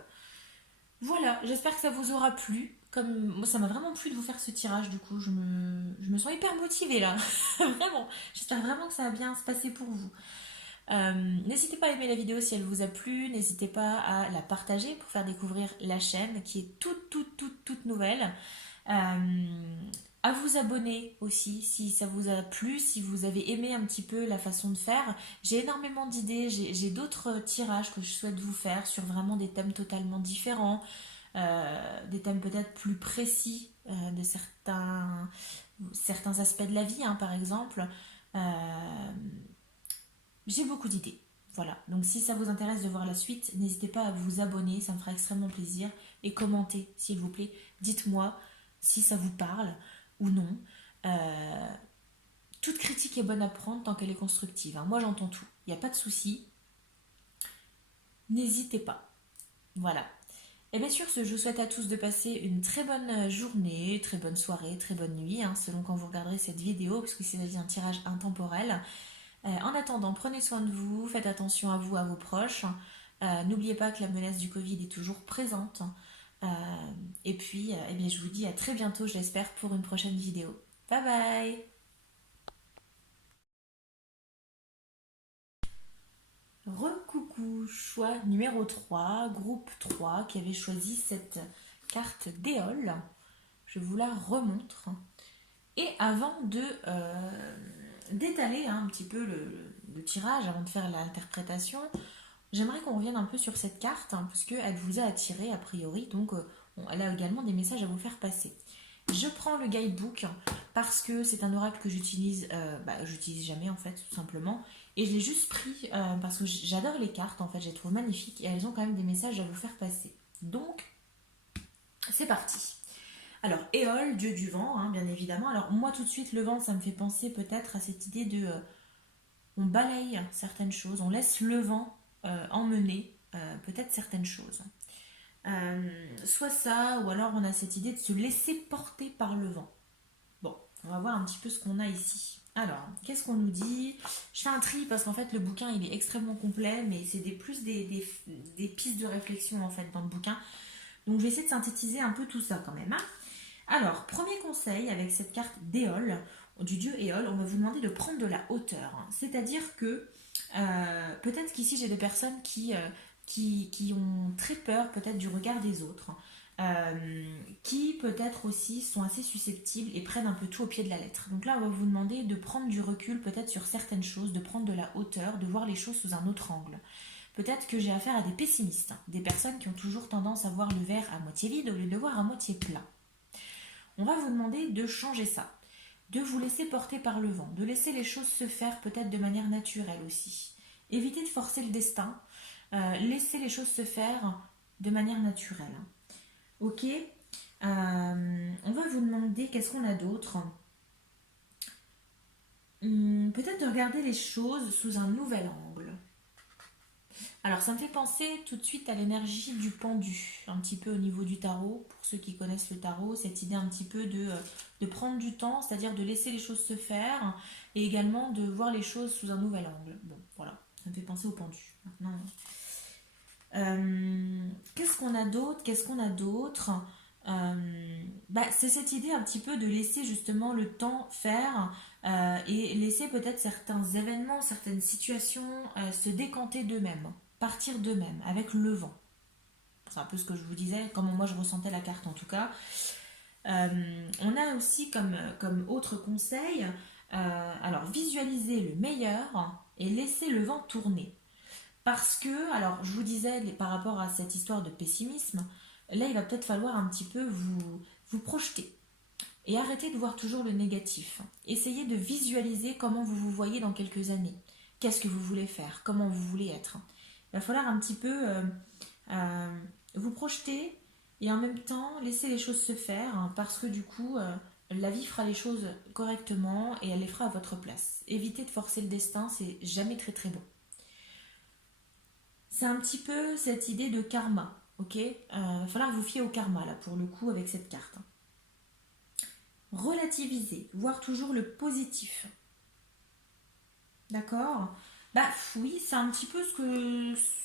Voilà, j'espère que ça vous aura plu. Comme moi, ça m'a vraiment plu de vous faire ce tirage, du coup, je me sens hyper motivée là. Vraiment, j'espère vraiment que ça va bien se passer pour vous. N'hésitez pas à aimer la vidéo si elle vous a plu, n'hésitez pas à la partager pour faire découvrir la chaîne qui est toute nouvelle. À vous abonner aussi si ça vous a plu, si vous avez aimé un petit peu la façon de faire. J'ai énormément d'idées, j'ai d'autres tirages que je souhaite vous faire sur vraiment des thèmes totalement différents, des thèmes peut-être plus précis de certains aspects de la vie, hein, par exemple. Euh, j'ai beaucoup d'idées. Voilà, donc si ça vous intéresse de voir la suite, n'hésitez pas à vous abonner, ça me fera extrêmement plaisir. Et commentez, s'il vous plaît. Dites-moi si ça vous parle ou non. Euh, Toute critique est bonne à prendre tant qu'elle est constructive, hein. Moi j'entends tout, il n'y a pas de souci. N'hésitez pas. Voilà. Et bien sur ce, je vous souhaite à tous de passer une très bonne journée, très bonne soirée, très bonne nuit, hein, selon quand vous regarderez cette vidéo, parce que c'est un tirage intemporel. En attendant, prenez soin de vous, faites attention à vous, à vos proches. N'oubliez pas que la menace du Covid est toujours présente. Euh, et puis, eh bien, je vous dis à très bientôt, j'espère, pour une prochaine vidéo. Bye bye. Recoucou, choix numéro 3, groupe 3, qui avait choisi cette carte d'éole. Je vous la remontre. Et avant d'étaler, hein, un petit peu le tirage, avant de faire l'interprétation, j'aimerais qu'on revienne un peu sur cette carte, hein, parce qu'elle vous a attiré a priori, donc elle a également des messages à vous faire passer. Je prends le guidebook parce que c'est un oracle que j'utilise, j'utilise jamais en fait, tout simplement. Et je l'ai juste pris parce que j'adore les cartes, en fait, je les trouve magnifiques et elles ont quand même des messages à vous faire passer. Donc, c'est parti. Alors, Éole, dieu du vent, hein, bien évidemment. Alors, moi, tout de suite, le vent, ça me fait penser peut-être à cette idée de... on balaye certaines choses, on laisse le vent emmener peut-être certaines choses. Soit ça, ou alors on a cette idée de se laisser porter par le vent. Bon, on va voir un petit peu ce qu'on a ici. Alors, qu'est-ce qu'on nous dit? Je fais un tri parce qu'en fait le bouquin il est extrêmement complet, mais c'est plus des pistes de réflexion en fait dans le bouquin. Donc je vais essayer de synthétiser un peu tout ça quand même, hein. Alors, premier conseil avec cette carte d'Éole, du dieu Éole, on va vous demander de prendre de la hauteur, hein. C'est-à-dire que peut-être qu'ici j'ai des personnes qui ont très peur peut-être du regard des autres, qui peut-être aussi sont assez susceptibles et prennent un peu tout au pied de la lettre. Donc là, on va vous demander de prendre du recul peut-être sur certaines choses, de prendre de la hauteur, de voir les choses sous un autre angle. Peut-être que j'ai affaire à des pessimistes, des personnes qui ont toujours tendance à voir le verre à moitié vide au lieu de le voir à moitié plein. On va vous demander de changer ça, de vous laisser porter par le vent, de laisser les choses se faire peut-être de manière naturelle aussi. Évitez de forcer le destin, laissez les choses se faire de manière naturelle. Ok. On va vous demander qu'est-ce qu'on a d'autre. Peut-être de regarder les choses sous un nouvel angle. Alors ça me fait penser tout de suite à l'énergie du pendu, un petit peu au niveau du tarot, pour ceux qui connaissent le tarot, cette idée un petit peu de prendre du temps, c'est-à-dire de laisser les choses se faire, et également de voir les choses sous un nouvel angle. Bon, voilà, ça me fait penser au pendu. Maintenant, qu'est-ce qu'on a d'autre? Qu'est-ce qu'on a d'autre? C'est cette idée un petit peu de laisser justement le temps faire, et laisser peut-être certains événements, certaines situations se décanter d'eux-mêmes, partir d'eux-mêmes, avec le vent. C'est un peu ce que je vous disais, comment moi je ressentais la carte en tout cas. On a aussi comme autre conseil, alors visualiser le meilleur et laisser le vent tourner. Parce que, alors je vous disais par rapport à cette histoire de pessimisme, là il va peut-être falloir un petit peu vous projeter et arrêter de voir toujours le négatif. Essayez de visualiser comment vous vous voyez dans quelques années. Qu'est-ce que vous voulez faire? Comment vous voulez être? Il va falloir un petit peu euh, vous projeter et en même temps laisser les choses se faire, hein, parce que du coup, la vie fera les choses correctement et elle les fera à votre place. Évitez de forcer le destin, c'est jamais très très bon. C'est un petit peu cette idée de karma, ok? Il va falloir vous fier au karma là pour le coup avec cette carte. Relativiser, voir toujours le positif. D'accord? Bah oui, c'est un petit peu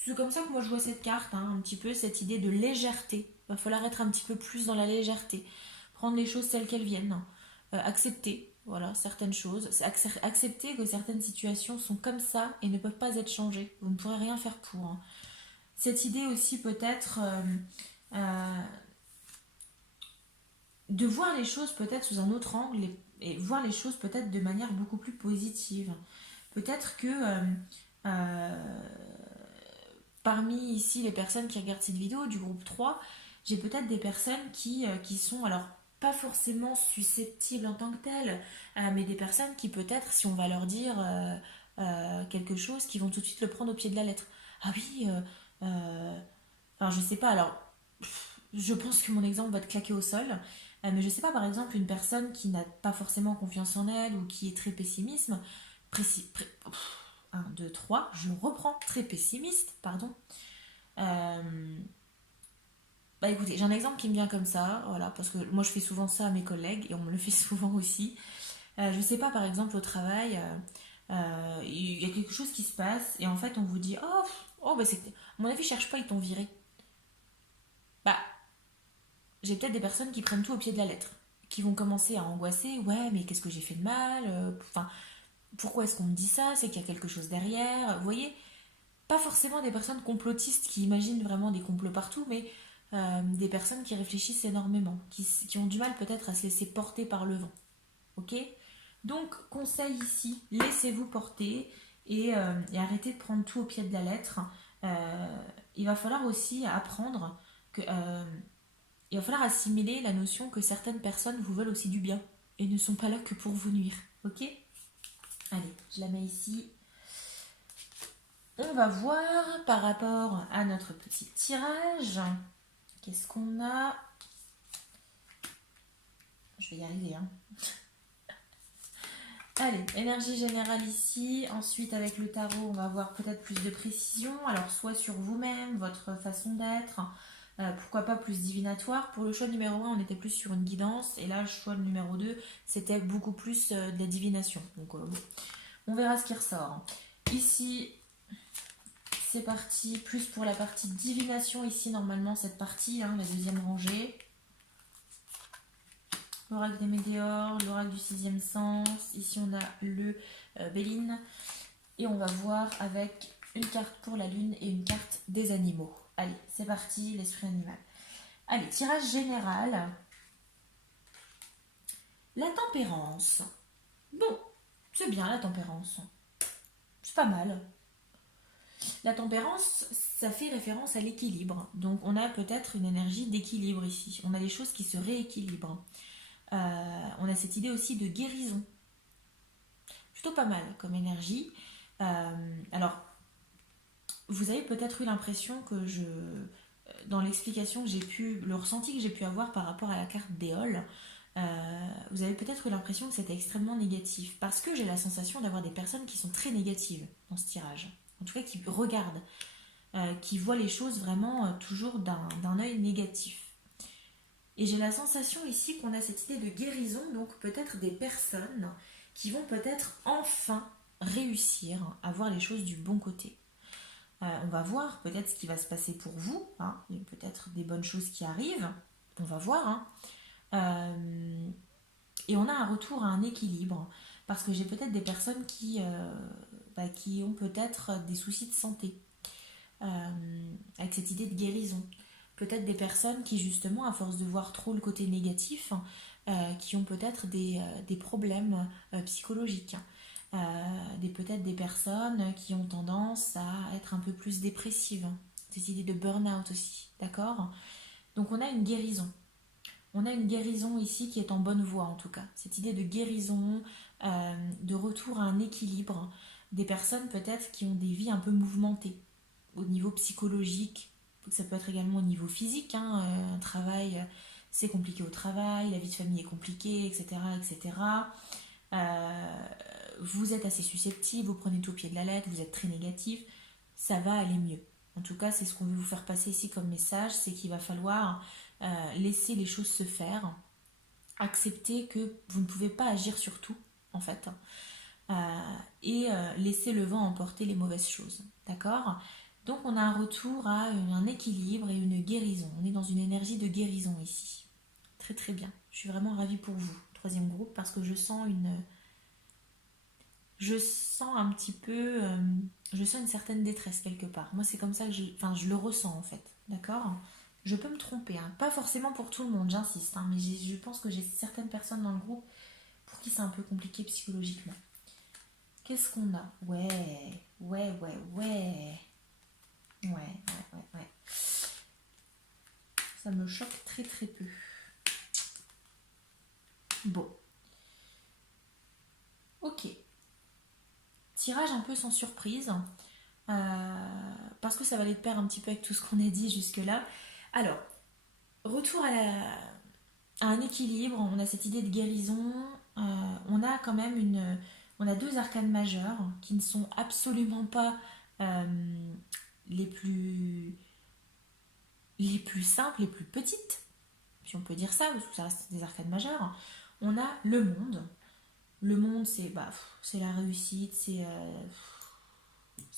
c'est comme ça que moi je vois cette carte, hein, un petit peu cette idée de légèreté. Il va falloir être un petit peu plus dans la légèreté, prendre les choses telles qu'elles viennent, accepter, voilà, certaines choses, accepter que certaines situations sont comme ça et ne peuvent pas être changées. Vous ne pourrez rien faire pour, hein. Cette idée aussi peut-être euh, de voir les choses peut-être sous un autre angle et voir les choses peut-être de manière beaucoup plus positive. Peut-être que euh, parmi ici les personnes qui regardent cette vidéo du groupe 3, j'ai peut-être des personnes qui sont alors pas forcément susceptibles en tant que telles, mais des personnes qui peut-être, si on va leur dire quelque chose, qui vont tout de suite le prendre au pied de la lettre. Ah oui, enfin je sais pas, alors je pense que mon exemple va te claquer au sol, mais je sais pas, par exemple, une personne qui n'a pas forcément confiance en elle ou qui est très pessimiste, 1, 2, 3, je reprends, très pessimiste, pardon. Euh, Bah écoutez, j'ai un exemple qui me vient comme ça, voilà, parce que moi je fais souvent ça à mes collègues et on me le fait souvent aussi. Je sais pas, par exemple, au travail, il y a quelque chose qui se passe et en fait on vous dit oh bah c'est. À mon avis, cherche pas, ils t'ont viré. Bah, j'ai peut-être des personnes qui prennent tout au pied de la lettre, qui vont commencer à angoisser, ouais, mais qu'est-ce que j'ai fait de mal? Enfin, pourquoi est-ce qu'on me dit ça? C'est qu'il y a quelque chose derrière. Vous voyez, pas forcément des personnes complotistes qui imaginent vraiment des complots partout, mais des personnes qui réfléchissent énormément, qui ont du mal peut-être à se laisser porter par le vent. Ok? Donc, conseil ici, laissez-vous porter et arrêtez de prendre tout au pied de la lettre. Il va falloir aussi apprendre que il va falloir assimiler la notion que certaines personnes vous veulent aussi du bien et ne sont pas là que pour vous nuire. Ok? Allez, je la mets ici. On va voir par rapport à notre petit tirage. Qu'est-ce qu'on a? Je vais y arriver, hein. Allez, énergie générale ici. Ensuite, avec le tarot, on va avoir peut-être plus de précision. Alors, soit sur vous-même, votre façon d'être, Pourquoi pas plus divinatoire. Pour le choix numéro 1, on était plus sur une guidance. Et là, le choix numéro 2, c'était beaucoup plus de la divination. Donc, bon, on verra ce qui ressort. Ici, c'est parti. Plus pour la partie divination. Ici, normalement, cette partie, hein, la deuxième rangée. L'oracle des météores, l'oracle du sixième sens. Ici, on a le Béline. Et on va voir avec une carte pour la lune et une carte des animaux. Allez, c'est parti, l'esprit animal. Allez, tirage général. La tempérance. Bon, c'est bien la tempérance. C'est pas mal. La tempérance, ça fait référence à l'équilibre. Donc on a peut-être une énergie d'équilibre ici. On a des choses qui se rééquilibrent. On a cette idée aussi de guérison. Plutôt pas mal comme énergie. Alors, vous avez peut-être eu l'impression que dans l'explication que j'ai pu, le ressenti que j'ai pu avoir par rapport à la carte d'Éole, vous avez peut-être eu l'impression que c'était extrêmement négatif. Parce que j'ai la sensation d'avoir des personnes qui sont très négatives dans ce tirage. En tout cas, qui regardent, qui voient les choses vraiment toujours d'un œil négatif. Et j'ai la sensation ici qu'on a cette idée de guérison, donc peut-être des personnes qui vont peut-être enfin réussir à voir les choses du bon côté. On va voir peut-être ce qui va se passer pour vous, hein. Il y a peut-être des bonnes choses qui arrivent, on va voir. Hein. Et on a un retour à un équilibre, parce que j'ai peut-être des personnes qui ont peut-être des soucis de santé, avec cette idée de guérison. Peut-être des personnes qui justement, à force de voir trop le côté négatif, qui ont peut-être des problèmes psychologiques. Peut-être des personnes qui ont tendance à être un peu plus dépressives. Cette idée de burn-out aussi, d'accord? Donc on a une guérison. On a une guérison ici qui est en bonne voie en tout cas. Cette idée de guérison, de retour à un équilibre. Des personnes peut-être qui ont des vies un peu mouvementées au niveau psychologique. Ça peut être également au niveau physique. Hein, un travail, c'est compliqué au travail, la vie de famille est compliquée, etc. etc. Vous êtes assez susceptible, vous prenez tout au pied de la lettre, vous êtes très négatif, ça va aller mieux. En tout cas, c'est ce qu'on veut vous faire passer ici comme message, c'est qu'il va falloir laisser les choses se faire, accepter que vous ne pouvez pas agir sur tout, en fait, et laisser le vent emporter les mauvaises choses, d'accord? Donc on a un retour à un équilibre et une guérison. On est dans une énergie de guérison ici. Très très bien. Je suis vraiment ravie pour vous, troisième groupe, parce que je sens un petit peu, je sens une certaine détresse quelque part. Moi, c'est comme ça que je le ressens en fait, d'accord? Je peux me tromper, hein. Pas forcément pour tout le monde, j'insiste, hein, mais je pense que j'ai certaines personnes dans le groupe pour qui c'est un peu compliqué psychologiquement. Qu'est-ce qu'on a? Ouais. Ça me choque très très peu. Bon. Ok. Tirage un peu sans surprise, parce que ça va aller de pair un petit peu avec tout ce qu'on a dit jusque-là. Alors, retour à un équilibre, on a cette idée de guérison, on a quand même on a deux arcanes majeures qui ne sont absolument pas les plus simples, les plus petites, si on peut dire ça, parce que ça reste des arcanes majeures. On a le monde. Le monde, c'est la réussite, c'est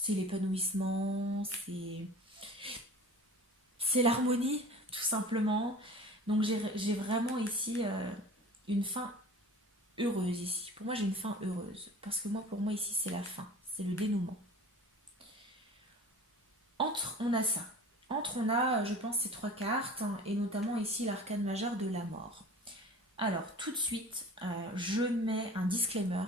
l'épanouissement, c'est l'harmonie, tout simplement. Donc j'ai vraiment ici une fin heureuse ici. Pour moi, j'ai une fin heureuse. Parce que pour moi, ici, c'est la fin. C'est le dénouement. On a ça. On a, je pense, ces trois cartes, hein, et notamment ici l'arcane majeure de la mort. Alors, tout de suite, je mets un disclaimer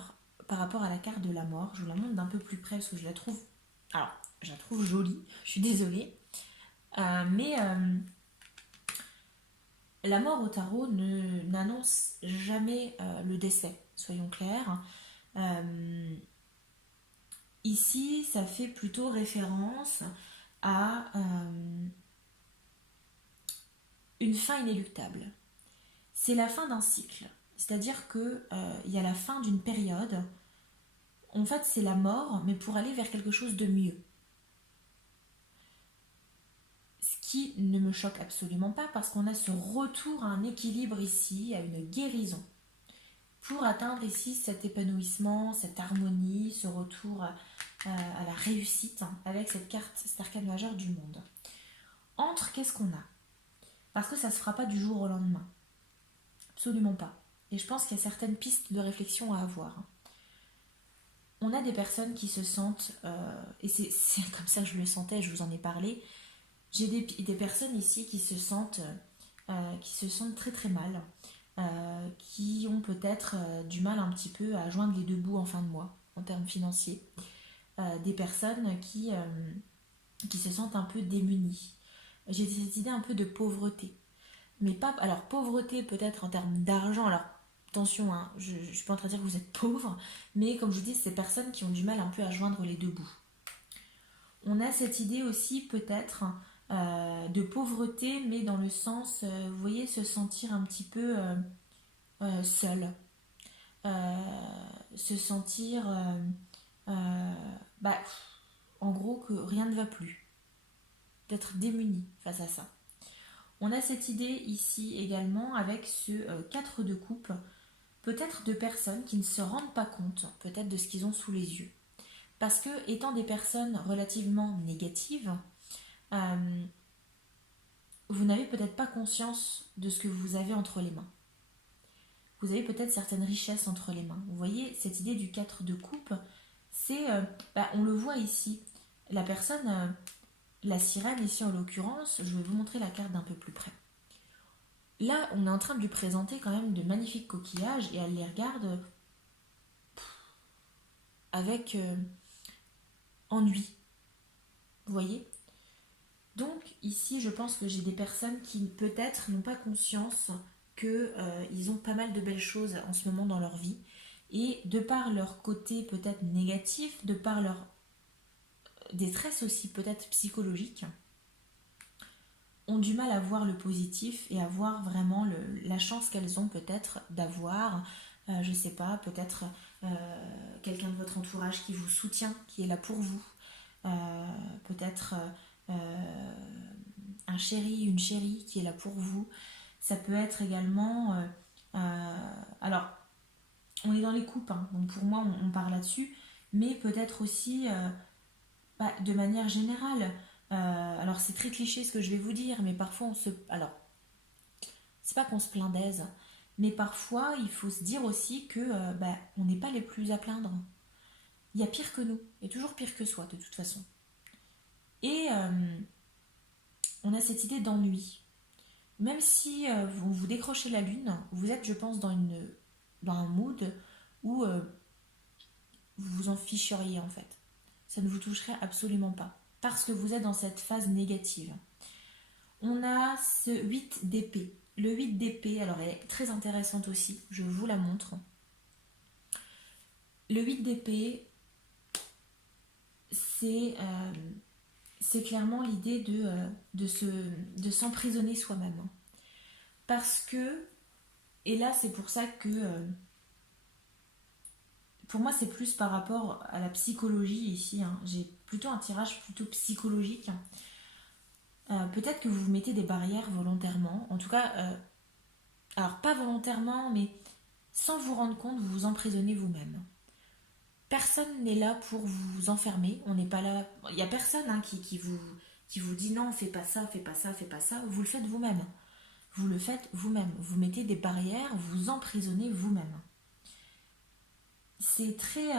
par rapport à la carte de la mort. Je vous la montre d'un peu plus près parce que je la trouve jolie. Je suis désolée. Mais la mort au tarot n'annonce jamais le décès, soyons clairs. Ici, ça fait plutôt référence à une fin inéluctable. C'est la fin d'un cycle. C'est-à-dire qu'il y a la fin d'une période. En fait, c'est la mort, mais pour aller vers quelque chose de mieux. Ce qui ne me choque absolument pas parce qu'on a ce retour à un équilibre ici, à une guérison, pour atteindre ici cet épanouissement, cette harmonie, ce retour à la réussite avec cette carte, cet arcane majeur du monde. Entre, qu'est-ce qu'on a? Parce que ça ne se fera pas du jour au lendemain. Absolument pas. Et je pense qu'il y a certaines pistes de réflexion à avoir. On a des personnes qui se sentent, et c'est comme ça que je le sentais, je vous en ai parlé, j'ai des personnes ici qui se sentent très très mal, qui ont peut-être du mal un petit peu à joindre les deux bouts en fin de mois, en termes financiers. Des personnes qui se sentent un peu démunies. J'ai cette idée un peu de pauvreté. Mais pas. Alors, pauvreté peut-être en termes d'argent. Alors, attention, hein, je ne suis pas en train de dire que vous êtes pauvre, mais comme je vous dis, c'est ces personnes qui ont du mal un peu à joindre les deux bouts. On a cette idée aussi peut-être de pauvreté, mais dans le sens, vous voyez, se sentir un petit peu seul. Se sentir, bah, en gros, que rien ne va plus. D'être démuni face à ça. On a cette idée ici également avec ce 4 de coupe, peut-être de personnes qui ne se rendent pas compte, peut-être de ce qu'ils ont sous les yeux. Parce que, étant des personnes relativement négatives, vous n'avez peut-être pas conscience de ce que vous avez entre les mains. Vous avez peut-être certaines richesses entre les mains. Vous voyez, cette idée du 4 de coupe, c'est, on le voit ici, la personne, la sirène ici en l'occurrence, je vais vous montrer la carte d'un peu plus près. Là, on est en train de lui présenter quand même de magnifiques coquillages et elle les regarde avec ennui. Vous voyez? Donc ici, je pense que j'ai des personnes qui peut-être n'ont pas conscience qu'ils ont pas mal de belles choses en ce moment dans leur vie. Et de par leur côté peut-être négatif, de par leur détresse aussi peut-être psychologique, ont du mal à voir le positif et à voir vraiment la chance qu'elles ont peut-être d'avoir, je sais pas, peut-être quelqu'un de votre entourage qui vous soutient, qui est là pour vous, peut-être un chéri, une chérie qui est là pour vous. Ça peut être également... alors, on est dans les coupes, hein, donc pour moi, on part là-dessus, mais peut-être aussi, de manière générale, alors c'est très cliché ce que je vais vous dire, mais parfois on se... Alors, c'est pas qu'on se plaint d'aise, mais parfois il faut se dire aussi que on n'est pas les plus à plaindre. Il y a pire que nous, il y a toujours pire que soi de toute façon. Et on a cette idée d'ennui. Même si vous décrochez la lune, vous êtes, je pense, dans un mood où vous vous en ficheriez en fait. Ça ne vous toucherait absolument pas. Parce que vous êtes dans cette phase négative. On a ce 8 d'épée. Le 8 d'épée, alors elle est très intéressante aussi, je vous la montre. Le 8 d'épée, c'est clairement l'idée de s'emprisonner soi-même. Parce que, et là c'est pour ça que, pour moi c'est plus par rapport à la psychologie ici, hein. J'ai plutôt un tirage plutôt psychologique. Peut-être que vous vous mettez des barrières volontairement, en tout cas, alors pas volontairement, mais sans vous rendre compte, vous vous emprisonnez vous-même. Personne n'est là pour vous enfermer, on n'est pas là, il n'y a personne qui vous dit non, fais pas ça, fais pas ça, fais pas ça, vous le faites vous-même. Vous le faites vous-même, vous mettez des barrières, vous emprisonnez vous-même. C'est très...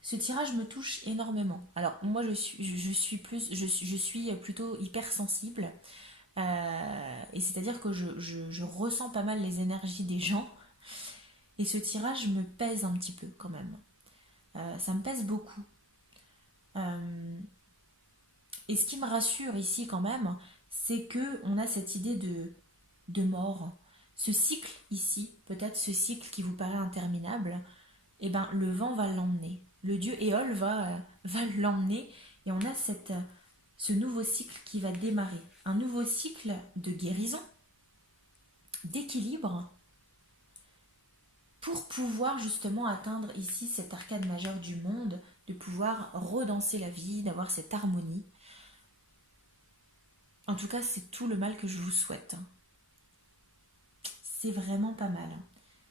ce tirage me touche énormément. Alors moi je suis plutôt hypersensible. Et c'est-à-dire que je ressens pas mal les énergies des gens. Et ce tirage me pèse un petit peu quand même. Ça me pèse beaucoup. Et ce qui me rassure ici quand même, c'est que on a cette idée de mort. Ce cycle ici, peut-être ce cycle qui vous paraît interminable, eh ben, le vent va l'emmener. Le dieu Éole va l'emmener et on a ce nouveau cycle qui va démarrer. Un nouveau cycle de guérison, d'équilibre, pour pouvoir justement atteindre ici cet arcane majeur du monde, de pouvoir redanser la vie, d'avoir cette harmonie. En tout cas, c'est tout le mal que je vous souhaite. C'est vraiment pas mal.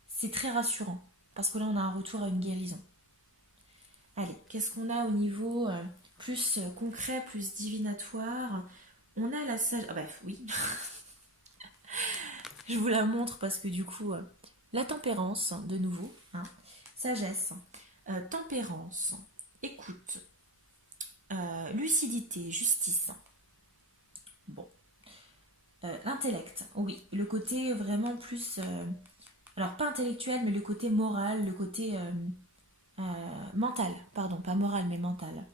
C'est très rassurant, parce que là, on a un retour à une guérison. Allez, qu'est-ce qu'on a au niveau plus concret, plus divinatoire? On a la sage... Ah bah oui, je vous la montre parce que du coup, la tempérance, de nouveau, hein, sagesse, tempérance, écoute, lucidité, justice. Bon, intellect, oui, le côté vraiment plus... alors pas intellectuel, mais le côté moral, le côté mental, pardon, pas moral, mais mental.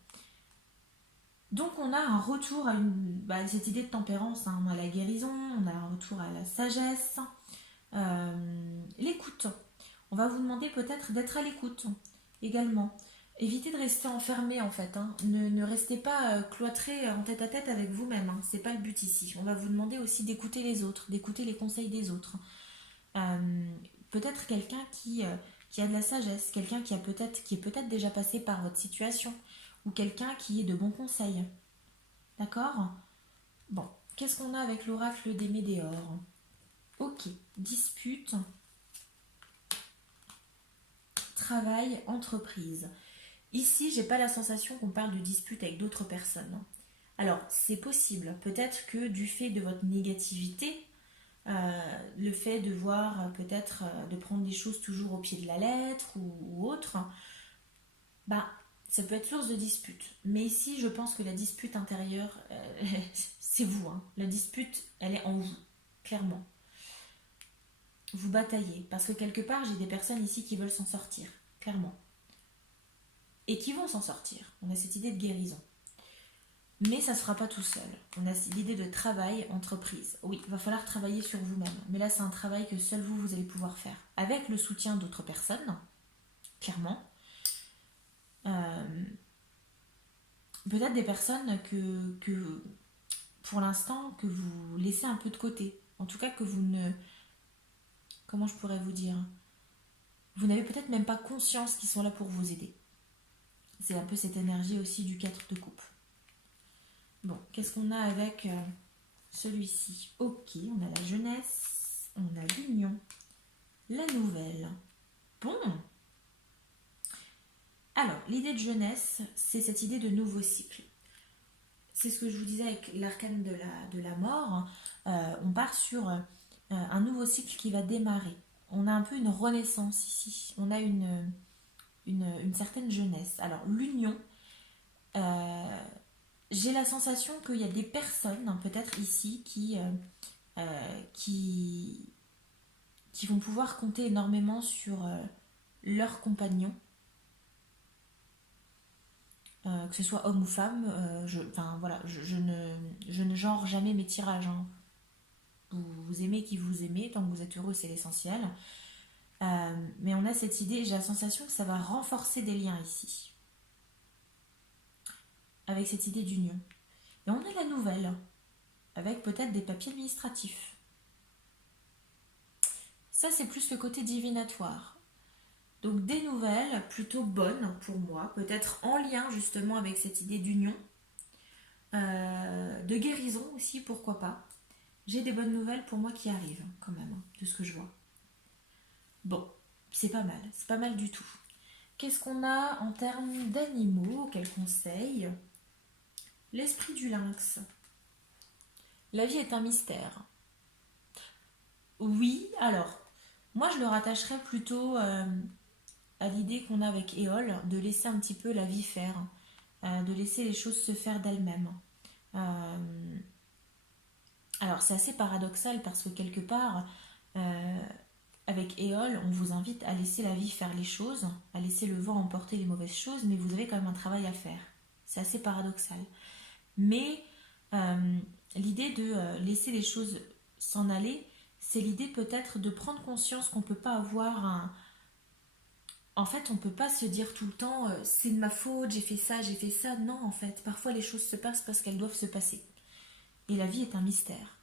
Donc on a un retour à cette idée de tempérance, hein. On a la guérison, on a un retour à la sagesse, l'écoute. On va vous demander peut-être d'être à l'écoute également. Évitez de rester enfermé en fait, hein. Ne restez pas cloîtré en tête à tête avec vous-même, hein. C'est pas le but ici. On va vous demander aussi d'écouter les autres, d'écouter les conseils des autres. Peut-être quelqu'un qui a de la sagesse, quelqu'un qui est peut-être déjà passé par votre situation, ou quelqu'un qui est de bons conseils. D'accord? Bon, qu'est-ce qu'on a avec l'oracle des Médéors? Ok, dispute, travail, entreprise. Ici, j'ai pas la sensation qu'on parle de dispute avec d'autres personnes. Alors, c'est possible. Peut-être que du fait de votre négativité, le fait de voir peut-être de prendre des choses toujours au pied de la lettre ou autre, bah, ça peut être source de dispute. Mais ici, je pense que la dispute intérieure, c'est vous, hein. La dispute, elle est en vous, clairement. Vous bataillez. Parce que quelque part, j'ai des personnes ici qui veulent s'en sortir, clairement. Et qui vont s'en sortir. On a cette idée de guérison. Mais ça ne se fera pas tout seul. On a l'idée de travail, entreprise. Oui, il va falloir travailler sur vous-même. Mais là, c'est un travail que seul vous, vous allez pouvoir faire. Avec le soutien d'autres personnes, clairement. Peut-être des personnes que pour l'instant, que vous laissez un peu de côté. En tout cas, que vous ne... Comment je pourrais vous dire? Vous n'avez peut-être même pas conscience qu'ils sont là pour vous aider. C'est un peu cette énergie aussi du 4 de coupe. Bon, qu'est-ce qu'on a avec celui-ci? Ok, on a la jeunesse, on a l'union, la nouvelle. Bon. Alors, l'idée de jeunesse, c'est cette idée de nouveau cycle. C'est ce que je vous disais avec l'arcane de la mort. On part sur un nouveau cycle qui va démarrer. On a un peu une renaissance ici. On a une certaine jeunesse. Alors, l'union, j'ai la sensation qu'il y a des personnes, hein, peut-être ici, qui vont pouvoir compter énormément sur leurs compagnons, que ce soit homme ou femme. Je ne genre jamais mes tirages, hein. Vous aimez qui vous aimez, tant que vous êtes heureux, c'est l'essentiel. Mais on a cette idée, j'ai la sensation que ça va renforcer des liens ici, avec cette idée d'union. Et on a la nouvelle, avec peut-être des papiers administratifs. Ça, c'est plus le côté divinatoire. Donc des nouvelles plutôt bonnes pour moi, peut-être en lien justement avec cette idée d'union, de guérison aussi, pourquoi pas. J'ai des bonnes nouvelles pour moi qui arrivent quand même, de ce que je vois. Bon, c'est pas mal du tout. Qu'est-ce qu'on a en termes d'animaux? Quel conseil? L'esprit du lynx. La vie est un mystère. Oui, alors, moi je le rattacherais plutôt à l'idée qu'on a avec Éole, de laisser un petit peu la vie faire, de laisser les choses se faire d'elles-mêmes. Alors c'est assez paradoxal parce que quelque part, avec Éole, on vous invite à laisser la vie faire les choses, à laisser le vent emporter les mauvaises choses, mais vous avez quand même un travail à faire. C'est assez paradoxal. Mais l'idée de laisser les choses s'en aller, c'est l'idée peut-être de prendre conscience qu'on ne peut pas avoir un... En fait, on ne peut pas se dire tout le temps c'est de ma faute, j'ai fait ça, j'ai fait ça. Non, en fait, parfois les choses se passent parce qu'elles doivent se passer. Et la vie est un mystère.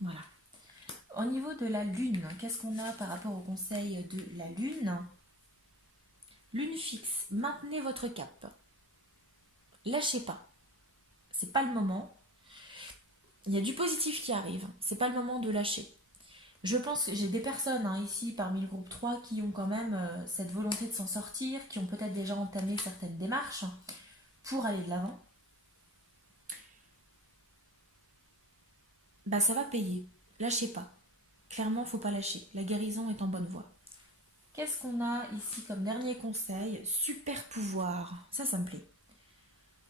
Voilà. Au niveau de la lune, qu'est-ce qu'on a par rapport au conseil de la lune? Lune fixe, maintenez votre cap. Lâchez pas. C'est pas le moment. il y a du positif qui arrive. C'est pas le moment de lâcher. Je pense que j'ai des personnes ici parmi le groupe 3 qui ont quand même cette volonté de s'en sortir, qui ont peut-être déjà entamé certaines démarches pour aller de l'avant. Bah ça va payer. Lâchez pas. Clairement, faut pas lâcher. La guérison est en bonne voie. Qu'est-ce qu'on a ici comme dernier conseil? Super pouvoir. Ça me plaît.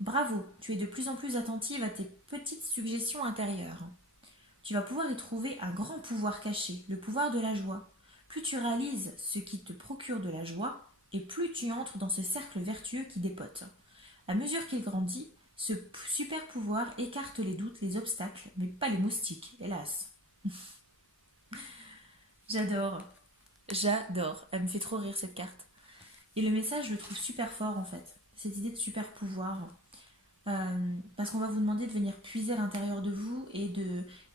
Bravo, tu es de plus en plus attentive à tes petites suggestions intérieures. Tu vas pouvoir y trouver un grand pouvoir caché, le pouvoir de la joie. Plus tu réalises ce qui te procure de la joie, et plus tu entres dans ce cercle vertueux qui dépote. À mesure qu'il grandit, ce super pouvoir écarte les doutes, les obstacles, mais pas les moustiques, hélas. J'adore, j'adore. Elle me fait trop rire cette carte. Et le message, je le trouve super fort en fait. Cette idée de super pouvoir. Parce qu'on va vous demander de venir puiser à l'intérieur de vous et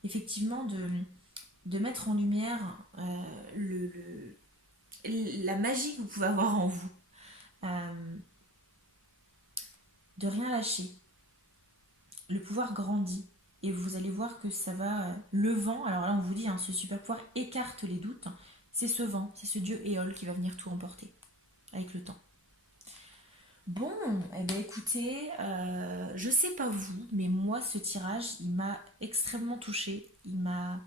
effectivement, de mettre en lumière la magie que vous pouvez avoir en vous. Euh, de rien lâcher. Le pouvoir grandit. Et vous allez voir que ça va. Le vent, alors là on vous dit, ce super pouvoir écarte les doutes. C'est ce vent, c'est ce dieu Éole qui va venir tout emporter avec le temps. Bon, eh bien écoutez, je sais pas vous, mais moi ce tirage, il m'a extrêmement touchée. Il m'a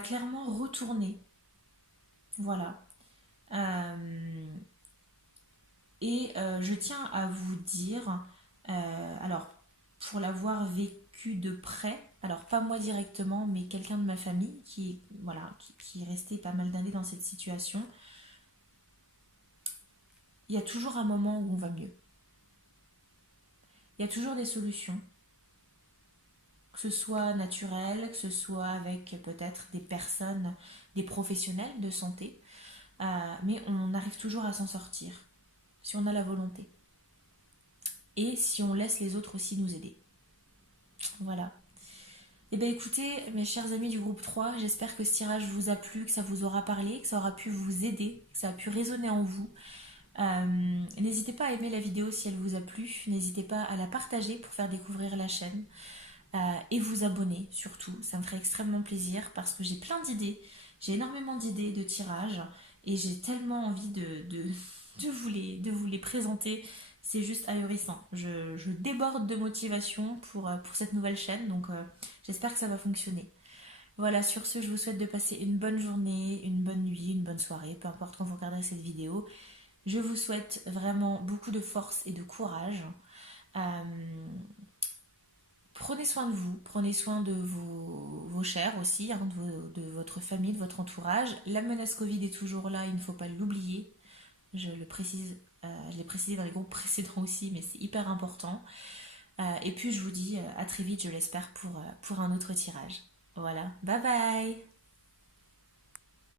clairement retourné. Voilà. Euh, je tiens à vous dire, alors pour l'avoir vécu de près, alors pas moi directement, mais quelqu'un de ma famille voilà, qui est resté pas mal d'années dans cette situation, il y a toujours un moment où on va mieux. Il y a toujours des solutions, que ce soit naturel, que ce soit avec peut-être des personnes, des professionnels de santé, mais on arrive toujours à s'en sortir si on a la volonté et si on laisse les autres aussi nous aider. Voilà. Eh bien écoutez, mes chers amis du groupe 3, j'espère que ce tirage vous a plu, que ça vous aura parlé, que ça aura pu vous aider, que ça a pu résonner en vous. N'hésitez pas à aimer la vidéo si elle vous a plu, n'hésitez pas à la partager pour faire découvrir la chaîne et vous abonner surtout, ça me ferait extrêmement plaisir parce que j'ai plein d'idées, j'ai énormément d'idées de tirages et j'ai tellement envie de vous les présenter, c'est juste ahurissant. Je déborde de motivation pour cette nouvelle chaîne, donc j'espère que ça va fonctionner. Voilà, sur ce, je vous souhaite de passer une bonne journée, une bonne nuit, une bonne soirée, peu importe quand vous regarderez cette vidéo. Je vous souhaite vraiment beaucoup de force et de courage. Euh, Prenez soin de vous, prenez soin de vos chers aussi, de votre famille, de votre entourage. La menace Covid est toujours là, il ne faut pas l'oublier. Je le précise, je l'ai précisé dans les groupes précédents aussi, mais c'est hyper important. Et puis je vous dis à très vite, je l'espère, pour un autre tirage. Voilà, bye bye!